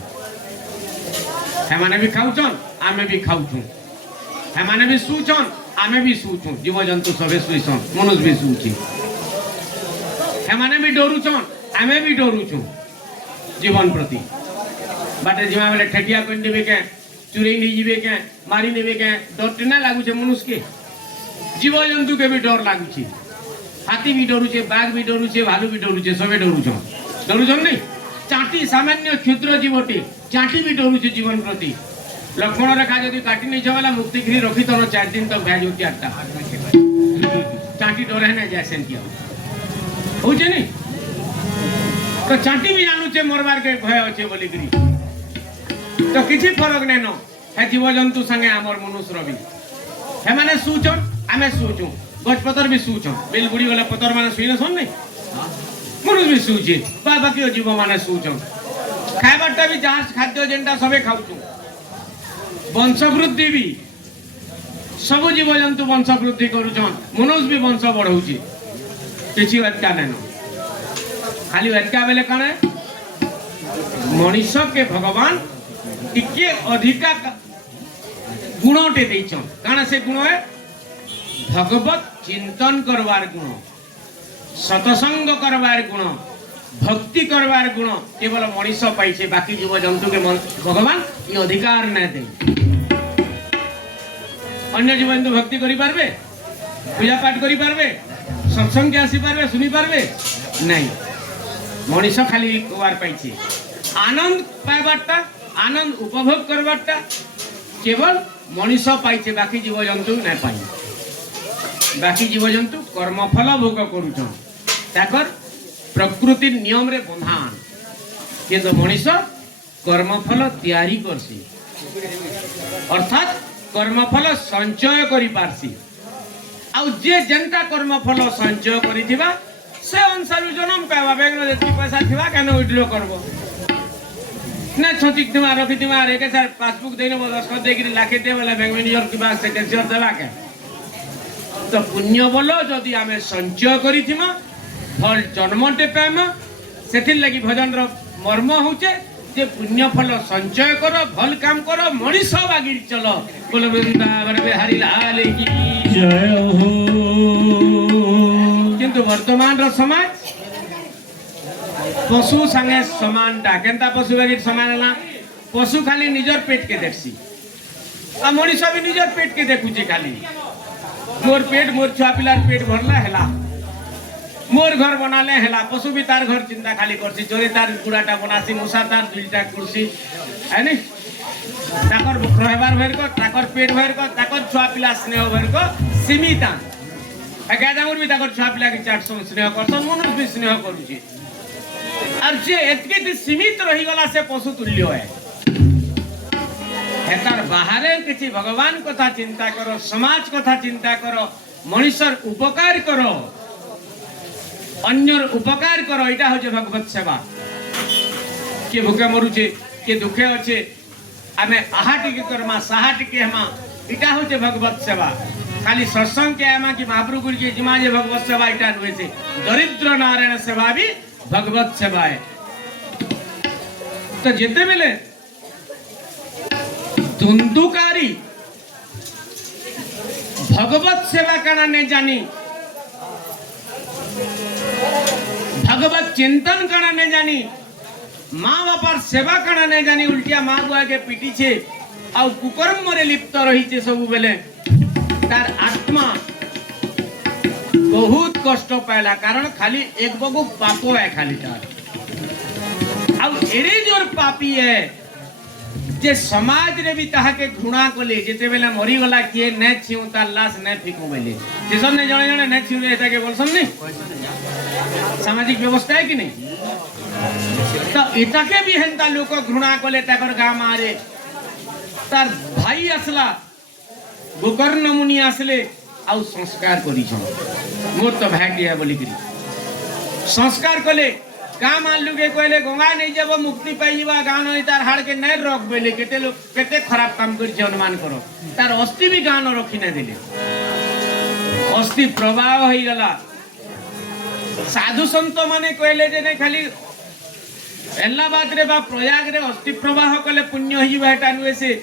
हेमाने भी खाउछन आमे भी खाउछु हेमाने भी सुछन आमे भी सुछु जीव जंतु सबे सुइछन मनुष्य भी सुछि हेमाने भी डरुछन आमे भी डरुछु जीवन प्रति बाटे जिमा बेले ठेकिया कोन देबे के चुरी नहीं जीवे के मारी नेबे के डर ना लागु छे मनुष्य के जीव जंतु के भी डर लागु छे हाथी भी डरु छे बाघ भी डरु छे भालू भी डरु छे सबे डरु छन नहीं चाटी सामान्य क्षुद्र जीवटी चाटी भी डरु छे जीवन प्रति लक्ष्मण रेखा जदी काटी नहीं छवाला मुक्ति गिरी रखी तो 4 दिन तक भय जोती आटा चाटी डरे ना जैसे किया हो छे नहीं तो चाटी भी जानू छे मरबार के भय अछि बोली गिरी तो किसी फरक नहीं न है जीव जंतु संगे आमर मनुष्य रवि हे माने सुचन आमे सुचु गछ पतर भी सुचन बेल गुड़ी वाला पतर माने सुइना सन नहीं मनुष्य भी सुचे बाकी जीव माने सुचन खाइबाटा भी जहां खाद्य जेंटा सबे खाउछु वंश वृद्धि भी सब जीव जंतु वंश वृद्धि करूछन मनुष्य भी वंश बढ़ौछि किछि अटका नहीं न खाली अटका बेले काने मनुष्य के भगवान टिके अधिका गुणटे देइछन काना से गुण है भगवत चिंतन करवार गुण सतसंग करवार गुण भक्ति करवार गुण केवल मनुष्य पाइछे बाकी जीव जंतु के भगवान ये अधिकार नै दे अन्य जीव जंतु भक्ति करि पारबे पूजा पाठ करि पारबे सत्संग के आसी पारबे सुनि पारबे नहीं मनुष्य खाली कुवार पाइछे आनंद पाइबाटा आनंद उपभोग करवाटा केवल मनुष्य पाइछे बाकी जीव जंतु नै पाइ बाकी जीव जंतु कर्मफल भोग करूछन ताकर प्रकृति नियम रे बंधान किंतु मनुष्य कर्मफल तैयारी करसी अर्थात कर्मफल संचय करि पारसी आ जे जनता कर्मफल संचय करिथिबा से अनुसार जन्म पावा बेगन जति पैसा थिबा केन विड्रॉ करबो ना छतिक दिमा रखि दिमा रे के सर पासबुक देने बोल दस दे गिरी लाखे दे वाला बैंक मैनेजर की बात से कैसे देला के तो पुण्य बोलो जदि आमे संचय करिथिमा फल जन्मटे पाइमा सेथिर लागि भजन रो मर्म होचे जे पुण्य फल संचय करो भल काम करो मनीष बागिर चलो बोल वृंदावन बिहारी लाल की जय हो किंतु वर्तमान रो समाज पशु संगे समानता केनता पशु बागिर समान हला पशु खाली निजर पेट के देखसी आ मनीष भी निजर पेट के देखुची खाली मोर पेट मोर छुआ पिलार पेट भरला हेला मोर घर बनाले हेला पशु भी तार घर चिंता खाली करसी चोरी तार गुड़ाटा बनासी मूसा तार दुईटा कुर्सी है नी ताकर रहबार भर को ताकर पेट भर को ताकर छुआ पिला स्नेह भर को सीमित गाजामुर भी ताकर छुआ पिला के चाट स्नेह करसन मनुष्य भी स्नेह करूची और जे एतके सीमित रही गला से पशु तुल्य है एतार बाहरे किसी भगवान कथा चिंता करो समाज कथा चिंता करो मनुष्यर उपकार करो अन्यर उपकार करो इटा होचे भगवत सेवा के भूखे मरुचे के दुखे अच्छे आमे आहा टिके करमा साहा टिके हमा इटा होचे भगवत सेवा खाली सत्संग के आमा कि महाप्रभु गुरु के जिमा जे भगवत सेवा इटा हुए से दरिद्र नारायण सेवा भी भगवत सेवा है तो जिते बेले धुंधुकारी भगवत सेवा करना नहीं जानी भगवत चिंतन करना नहीं जानी माँ बापार सेवा करना नहीं जानी उल्टिया माँ बुआ के पीटी छे और कुकर्म रे लिप्त रही छे सब बेले तार आत्मा बहुत कष्ट पाला कारण खाली एक बगु पापो है खाली तार अब एरे जोर पापी है जे समाज रे भी ताहा के घृणा कोले जेते बेला मरी गला किए ने छिउ तार लाश ने फिकु बेले जे सब ने जणे जणे ने छिउ एटा के बोलसन नहीं सामाजिक व्यवस्था है कि नहीं तो इता के भी हेंता लोक घृणा कोले ताकर गा मारे तार भाई असला गोकर्ण मुनि आसले आउ संस्कार करी छन मोर तो भाग्य है बोली करी संस्कार कोले गाँ मान लुगे कहले गंगा नहीं जब मुक्ति पाई गाँ नहीं तार हाड़ के नहीं रख बेले केते लोग केते खराब काम कर अनुमान करो तार अस्थि भी गाँ न रखी नहीं दिले अस्थि प्रवाह हो गला साधु संत माने कहले जे नहीं खाली इलाहाबाद रे बा प्रयाग रे अस्थि प्रवाह कले पुण्य ही बेटा नुए से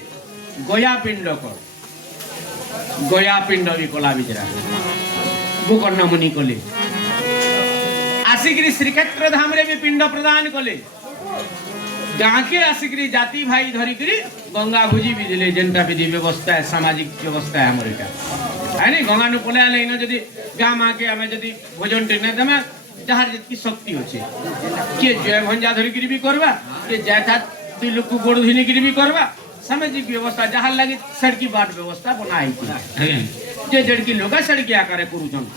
गया पिंड कर गया पिंड भी कला बिजरा गोकर्ण मुनि कले आसिक्री श्रीक्षेत्र धाम रे भी पिंड प्रदान कले गाँ के आसिक्री जाति भाई धरिक्री गंगा भोजी भी दिले जेनटा विधि व्यवस्था है सामाजिक व्यवस्था है हमर एटा है नी गंगा नु पले आले इन जदी गाँ माँ के हमें जदी भोजन टेने दमे जहार जितकी शक्ति होचे के जय भंजा धरिक्री भी करबा के जयथा दुई लोक को गोड़ धुनी भी करबा सामाजिक व्यवस्था जहार लगी सड़की बाट व्यवस्था बनाई जे जड़की लोग सड़की आकारे करूछन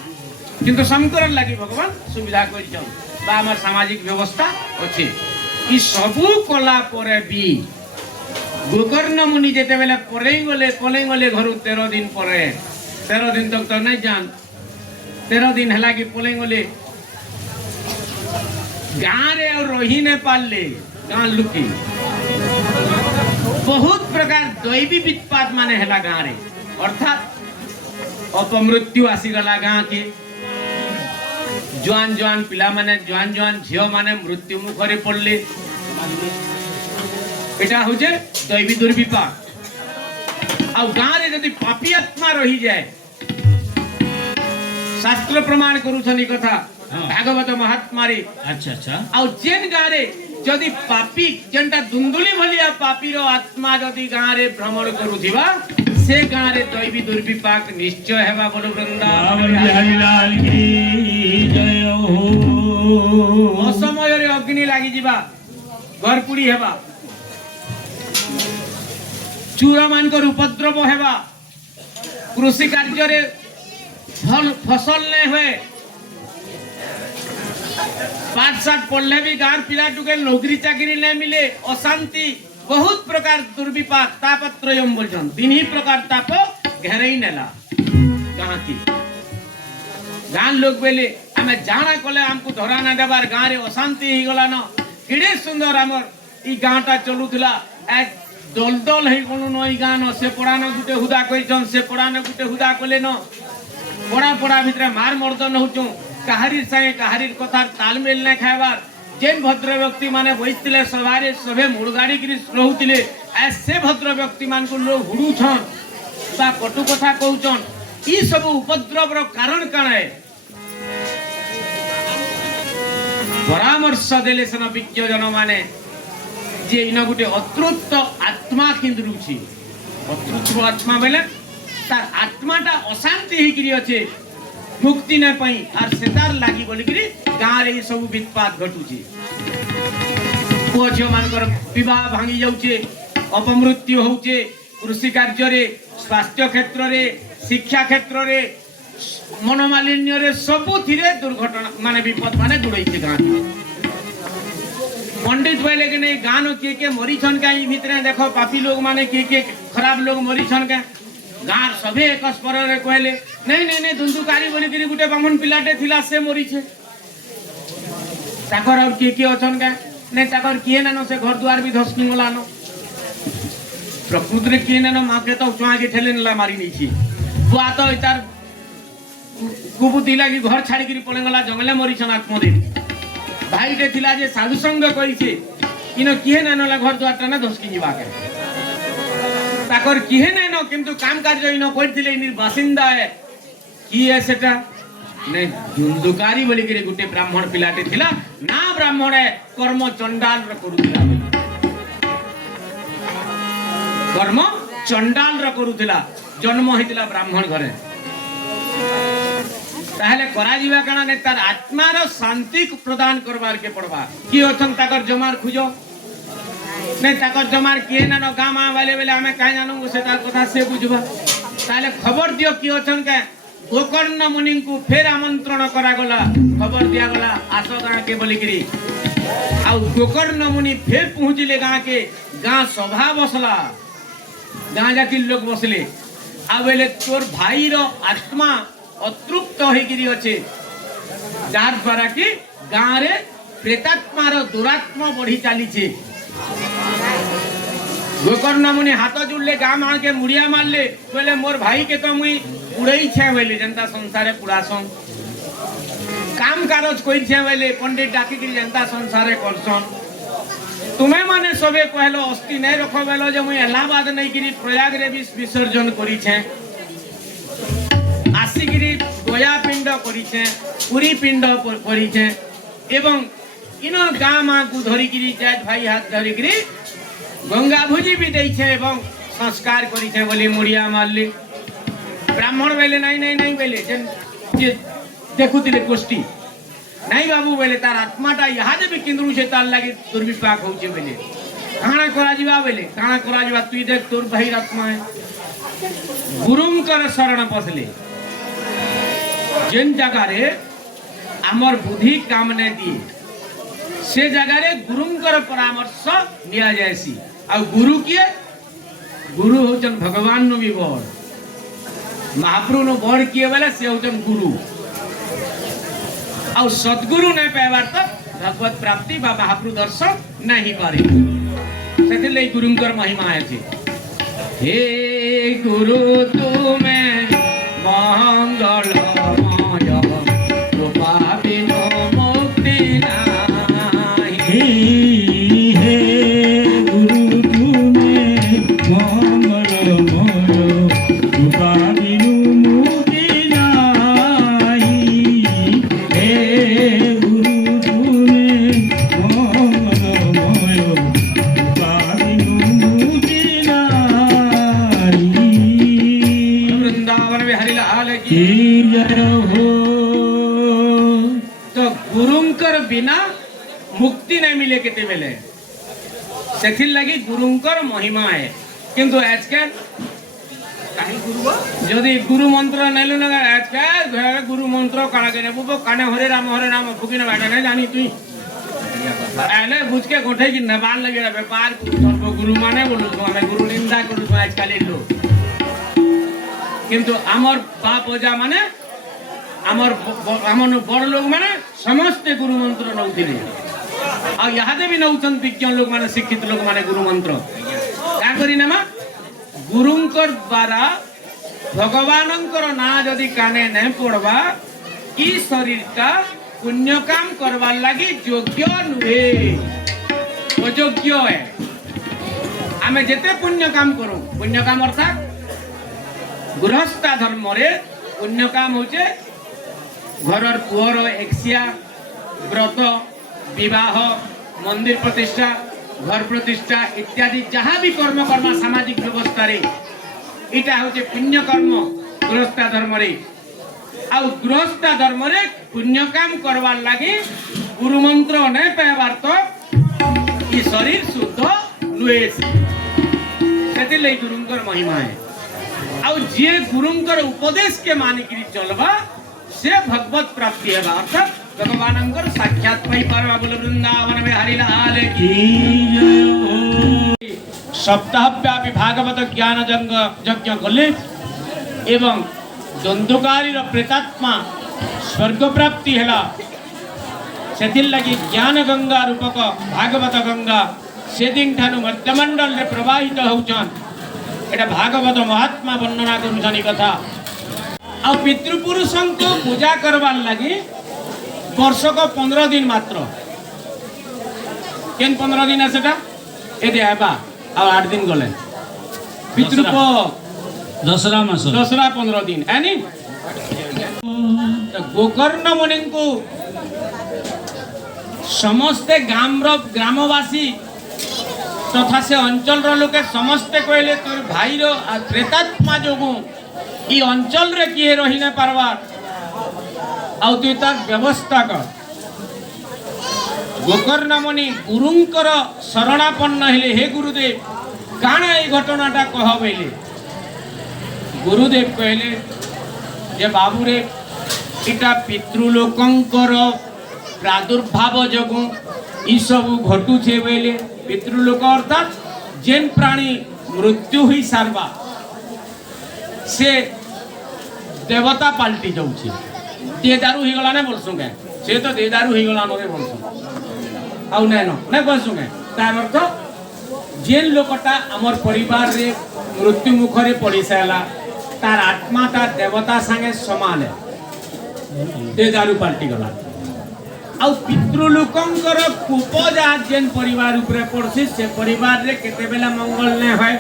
किंतु समकरण लगी भगवान सुविधा कर सामाजिक व्यवस्था अच्छे ई सबू कला परे भी गोकर्ण मुनि जेते बेले पले गले घर 13 दिन परे 13 दिन तक तो नहीं जान 13 दिन हला कि पले गले गाँ रे और रही ने पाले गाँ लुकी बहुत प्रकार दैवी वित्पात माने हला गाँ रे अर्थात अपमृत्यु आसीगला गाँ के जुआन जुआन पिला माने जुआन जुआन झियो माने मृत्यु मुखरे पड़ले एटा होजे दैवी दुर्विपाक आ गाँ रे यदि पापी आत्मा रही जाए शास्त्र प्रमाण करूछनी कथा भागवत महात्मा रे अच्छा अच्छा आ जेन गाँ रे यदि पापी जेनटा दुंदुली भलिया पापी रो आत्मा यदि गाँ रे भ्रमण करूथिबा से गाँ रे दैवी दुर्विपाक निश्चय हेबा बोलो वृंदावन बिहारी लाल की जय हो असमय रे अग्नि लागी जिबा घर पुड़ी हेबा चूरा मान कर उपद्रव हेबा कृषि कार्य रे फसल नहीं हुए पाठ साठ पढ़ले भी गाँव पिला टुके नौकरी चाकरी नहीं मिले अशांति बहुत प्रकार दुर्विपाक तापत्रयम बोलछन तीन ही प्रकार ताप घेरई नेला गाँ की गाँ लोग बेले आमे जाना कले हमको धरा ना देबार गाँ रे अशांति ही गला न केडे सुंदर हमर ई गाँटा चलुथला ए दलदल हे कोनो न ई गाँ न से पड़ा न गुटे हुदा कइछन से पड़ा न गुटे हुदा कले न पड़ा पड़ा भितरे मार मर्दन होचू काहारीर संगे काहारीर कथार तालमेल न खाइबार जेन भद्र व्यक्ति माने बइतिले सवारे सभे मुड़गाड़ी करी रहउतिले ऐसे भद्र व्यक्ति मान को लोग हुडू छन बा कटु कथा कहउछन ई सब उपद्रव रो कारण काण है परामर्श देले सन विज्ञ जन माने जे इन गुटे अतृप्त आत्मा किंदुरुछि अतृप्त आत्मा बेले तार आत्माटा अशांति होकर अच्छे मुक्ति न पाई आर सेतार लागी बोलिकी गाँव रे सब वित्पात घटुचे पुओ झील मानकर विवाह भांगी जाऊे अपमृत्यु होचे कृषि कार्य रे स्वास्थ्य क्षेत्र रे शिक्षा क्षेत्र रे मनोमालिन्य रे सबुथिरे दुर्घटना माने विपद माने जुड़े गाँव पंडित बोले कि नहीं गाँव किए मरीछन का भितर देख पापी लोग माने किए खराब लोग मरीछन का गाँव सभे एक स्वर रे कहले नहीं नहीं नहीं धुंधुकारी बोलिकी गोटे ब्राह्मण पिलाटे थिला से मरीछे ताकर और किए अछन का नहीं ताकर किए नानो से घर द्वार भी धसकी गलानो प्रकृति रे किए नानो माके तो चुआ के ठेले नला मारी नहीं बुआ तो तार कुबुद्धि लगी घर छाड़ी पड़े गला जंगले मरीछन आत्मदेव भाई टे थिला जे साधु संग करिছে इनो किए नानो ला घर द्वार टा ना धसकी जीवा के ताकर किए नानो किंतु काम कार्य इनो करथिले इन बासिंदा है की है सेटा ने धुंधुकारी बोली के गुटे ब्राह्मण पिलाटे थिला ना ब्राह्मण है कर्म चंडाल र करूथिला कर्म चंडाल र करूथिला जन्म होइतिला ब्राह्मण घरे ताहले करा जीवा काना ने तार आत्मा रो शांति प्रदान करबार के पड़बा की अथन ताकर जमार खुजो ने ताकर जमार किए ना गामा वाले बेले हमें कह जानू से तार कथा से बुझबा ताले खबर दियो की अथन के गोकर्ण मुनि को फेर आमंत्रण करा गला खबर दिया गला आसो गां के बोली करी आ गोकर्ण मुनि फेर पहुंचले गां के गां सभा बसला गां जाति लोग बसले आ बेले तोर भाई रो आत्मा अतृप्त होइकिरी अच्छे जार द्वारा कि गाँव रे प्रेतात्मा रो दुरात्मा बढ़ी चली गोकर्ण मुनि हाथ जुड़ले गाँ मां के मुड़िया मारले बोले मोर भाई के तो मुई उड़ई छे बोले जनता संसारे पुरासन काम कारोज कोई छे बोले पंडित डाकी की जनता संसारे करसन तुम्हें माने सबे कहलो अस्थि नहीं रखो बोलो जे मुई इलाहाबाद नहीं गिरी प्रयाग रे भी विसर्जन करी छे आसिगिरी गया पिंड करिछे पुरी पिंड करिछे एवं इनो गाँ माँ को धरिकी जात भाई हाथ धरिकी गंगा भोजी भी देछे एवं संस्कार करिछे बोली मुड़िया मारली ब्राह्मण बेले नहीं नहीं नहीं बेले जे देखुतिले गोष्ठी नहीं बाबू बेले तार आत्माटा इहादे भी केंद्र से तार लागी दुर्विपाक होचे बेले काना करा जीवा बेले काना करा जीवा तुई देख तोर भाई आत्मा है गुरुंकर शरण पसले जेन जगह रे आमर बुद्धि काम ने दिए से जगह रे गुरुंकर परामर्श निया जायसी आ गुरु किए गुरु होचन भगवान नो भी बड़ महाप्रभु नो बड़ किए वाला से होचन गुरु आ सद्गुरु नहीं पाइबार तो भगवत प्राप्ति बा महाप्रभु दर्शन नहीं पारे सेति ले गुरुंकर महिमा है हे गुरु तुम्हें मंगल तो गुरुंकर बिना मुक्ति नहीं मिले केते बेले सेथिर लगी गुरुंकर महिमा है किंतु आजकल काहे गुरु जदी गुरु मंत्र नेलु न आजकल गुरु मंत्र काना के नेबो काने हरे राम फुकिन बाटा नहीं जानी तुई आले बुझ के गोठे की नबाल लगे व्यापार सर्व गुरु माने बोलु तो हमें गुरु निंदा करू आजकल लोग किंतु आमर बाप ओजा माने आमर बड़ लोग माने समस्त गुरु मंत्र नौथिले आ यहादे भी नौथन विज्ञ लोग माने शिक्षित लोग माने गुरु मंत्र क्या करी नामा गुरुंकर द्वारा भगवानंकर ना जदि काने नहीं पड़वा ई शरीर का पुण्य काम करवार लगी योग्य नुहे अयोग्य है आमे जेते पुण्य काम करू पुण्य काम अर्थात गृहस्था धर्म रे पुण्य काम होचे घर पुअर एक्सिया व्रत विवाह मंदिर प्रतिष्ठा घर प्रतिष्ठा इत्यादि जहाँ भी कर्म कर्मा सामाजिक व्यवस्था रे इटा होचे पुण्य कर्म गृहस्था धर्म रे आ गृहस्था धर्म रे पुण्य काम करवार लागि गुरु मंत्र नै पाइबार तो ई शरीर शुद्ध नुए सेति ले गुरुंकर महिमा है आ जे गुरुंकर उपदेश के मानिकरी चलबा से भगवत प्राप्ति है अर्थात भगवानंकर साक्षात पाई पारवा बोल वृंदावन में हरि लाल की सप्ताहव्यापी भागवत ज्ञान यज्ञ कले एवं द्वंद्वकारी प्रेतात्मा स्वर्ग प्राप्ति है से लगी ज्ञान गंगा रूपक भागवत गंगा से दिन ठानु मध्यमंडल रे प्रवाहित होचन एटा भागवत महात्मा वर्णना करुछन कथा आ पितृपुरुषों को पूजा करवार लगी वर्षक 15 दिन मात्र केन 15 दिन है सेटा एदे आबा आ 8 दिन गले पितृप दसरा मास दसरा 15 दिन है नी गोकर्ण मुनि को समस्ते ग्रामवासी तथा से अंचल लोके समस्ते कहले तोर भाई रो प्रेतात्मा जोगु ई अंचल रे किए रही न पारवा आ तु तार व्यवस्था कर गोकर्ण मुनि गुरुंकर शरणापन्न हेले हे गुरुदेव काना ई घटनाटा कह बेले गुरुदेव कहले जे बाबू रे इटा पितृलोकंकर प्रादुर्भाव जोगु ई सब घटू छे बेले पितृलोक अर्थात जेन प्राणी मृत्यु हुई सारवा से देवता पाल्टी जाउछि देदारू ही गला ने बोलसु के से तो देदारू ही गला नरे बोलसु आउ नै न बोलसु के तार अर्थ जेन लोकटा हमर परिवार रे मृत्यु मुख रे पड़ी साला तार आत्मा तार देवता संगे समान है देदारू पाल्टी गला आ पितृलोकंकर कुपजा जेन परिवार ऊपर पड़सी से परिवार रे केते बेला मंगल ने होय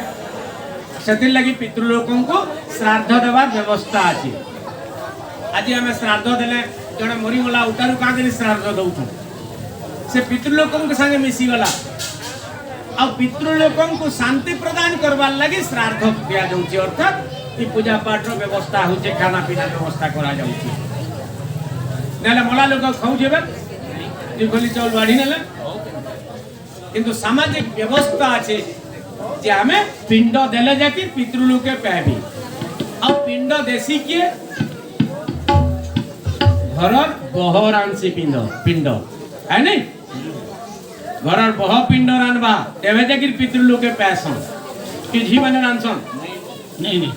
सेति लगी पितृलोकं को श्राद्ध देवार व्यवस्था अछि आज हमें श्राद्ध देले जने मरी गला उतारू का के श्राद्ध दउछु से पितृलोकं के संगे मिसी गला आ पितृलोकं को शांति प्रदान करबार लगी श्राद्ध दिया जाउछि अर्थात ई पूजा पाठ रो व्यवस्था होचे खाना पीना व्यवस्था करा जाउछि नेले मला लोक खाउ जेबे दिखली चाउल बाढ़ी नेले किंतु सामाजिक व्यवस्था अछि जे हमें पिंड देले जाके पितृलोके पाबी आ पिंड देसी के घरर बहरांसी पिंड है नहीं घरर बह पिंड रानबा तेबे जाके पितृलोके पासन कि झी माने रानसन नहीं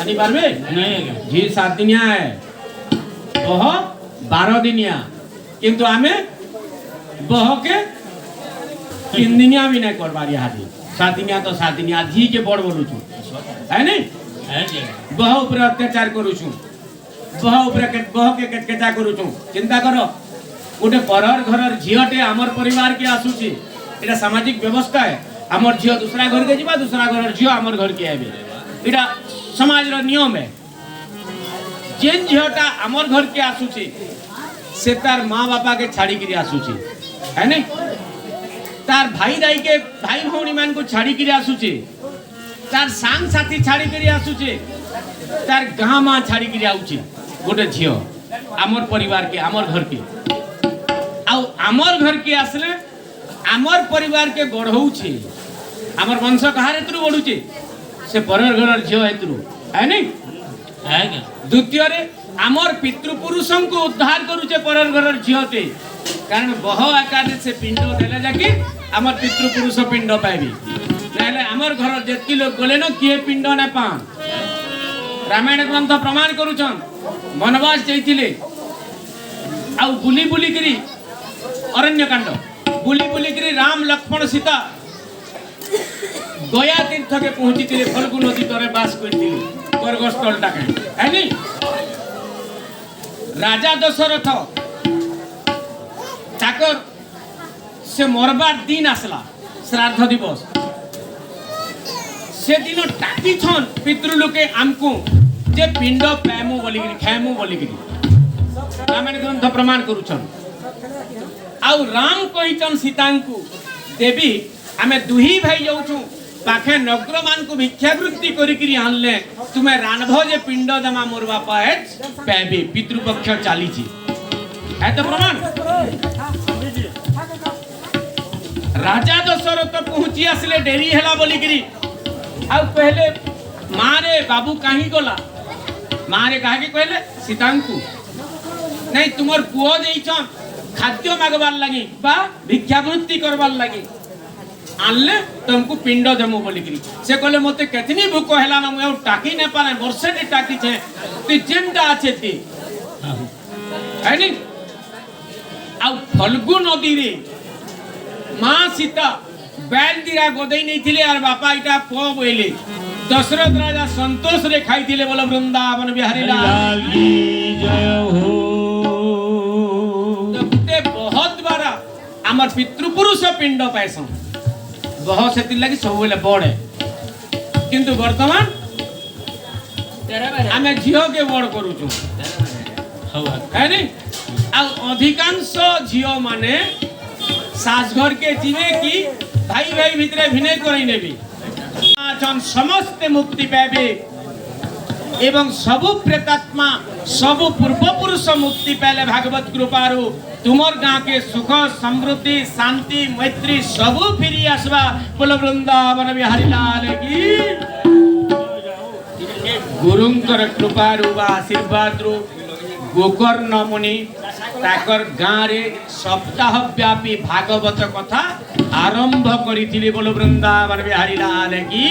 आनी पारबे नहीं झी 7 दिनिया है बह 12 दिनिया किंतु हमें बह के 3 दिनिया भी नहीं करबारी हाथी 7 दिनिया तो 7 दिनिया झी के बड़ बोलू छु है नहीं है जी बह ऊपर अत्याचार करू छु बह ऊपर बह के केटा करू छु चिंता करो गोटे परर घरर झियोटे हमर परिवार के आसुची एटा सामाजिक व्यवस्था है हमर झियो दूसरा घर के जीवा दूसरा घरर झियो हमर घर के आबे एटा समाज रो नियम है जेन झियोटा हमर घर के आसुची से तार माँ बापा के छाड़ी के आसुची है नहीं तार भाई दाई के भाई भौणी मान को छाड़ी के आसुची तार सांग साथी छाड़ी के आसुची तार गाँ माँ छाड़ी के आउची गोटे झियो आमर परिवार के आमर घर के आउ आमर घर के आसले आमर परिवार के गढ़ौछे आमर वंश कहार हेतु बढ़ुचे से परर घर झियो हेतु है नहीं है क्या द्वितीय रे आमर पितृपुरुषों को उद्धार करूचे परर घरर झियोटे कारण बह आकार से पिंड देले जाके आमर पितृपुरुष पिंड पाइबी नहले आमर घर जेतकी लोग गले न किए पिंड न पा रामायण ग्रंथ प्रमाण करूछन वनवास जाइतिले आउ बुली बुली करी अरण्य कांड बुली बुली करी राम लक्ष्मण सीता गया तीर्थ के पहुंची तिले फल्गु नदी तरे बास करतिले स्वर्गस्थल टाके है नहीं राजा दशरथ ताकर से मरबार दिन आसला श्राद्ध दिवस से दिन टाकी छन पितृलोके आमको जे पिंड पैमु बोलिगिरी खैमु बोलिगिरी रामायण ग्रंथ प्रमाण करूछन आउ राम कहिचन सीतांकु देवी आमे दुही भाई जाउछु पाखे नगर मान को भिक्षावृत्ति करी आनले तुम्हें रानभ जे पिंड दमा मोर बापा है पैबे पितृपक्ष चाली है तो प्रमाण। राजा दशरथ पहुंची आसले डेरी हैला बोली करी आ पहले माँ रे बाबू कहीं गला माँ रे कहा कहले सीता को नहीं तुमर पुओ देइछन खाद्य मागबार लगी बा भिक्षावृत्ति करबार लगी आनले तुमको पिंड देमु बोली करी से कहले मते केतनी भूख हैला ना मु टाकी ने पारे वर्षे टी टाकी छे ती जेंटा आछे ती है नी आ फल्गु नदी रे माँ सीता बैल दिरा गोदई नहीं थिले और बापा इटा पो बोले दशरथ राजा संतोष रे खाई थिले बोला वृंदावन बिहारी लाल की जय हो। तो बहुत बारा आमर पितृपुरुष पिंड पाइसन बहुत से लगी सब बोले बड़ है किंतु वर्तमान आमे झियो के बड़ करूछु है नी आ अधिकांश झियो माने सास घर के जीवे की भाई भाई भितरे भिने करई नेबी समस्त मुक्ति पाबे एवं सबु प्रेतात्मा सबु पूर्व पुरुष मुक्ति पाले भागवत कृपारु तुमर गाँ के सुख समृद्धि शांति मैत्री सबु फिरी आसवा बोल वृंदावन बिहारी लाल की गुरुंकर कृपारु बा आशीर्वाद रु गोकर्ण मुनि ताकर गाँ रे सप्ताह व्यापी भागवत कथा आरंभ करी बोल वृंदावन बिहारी लाल की।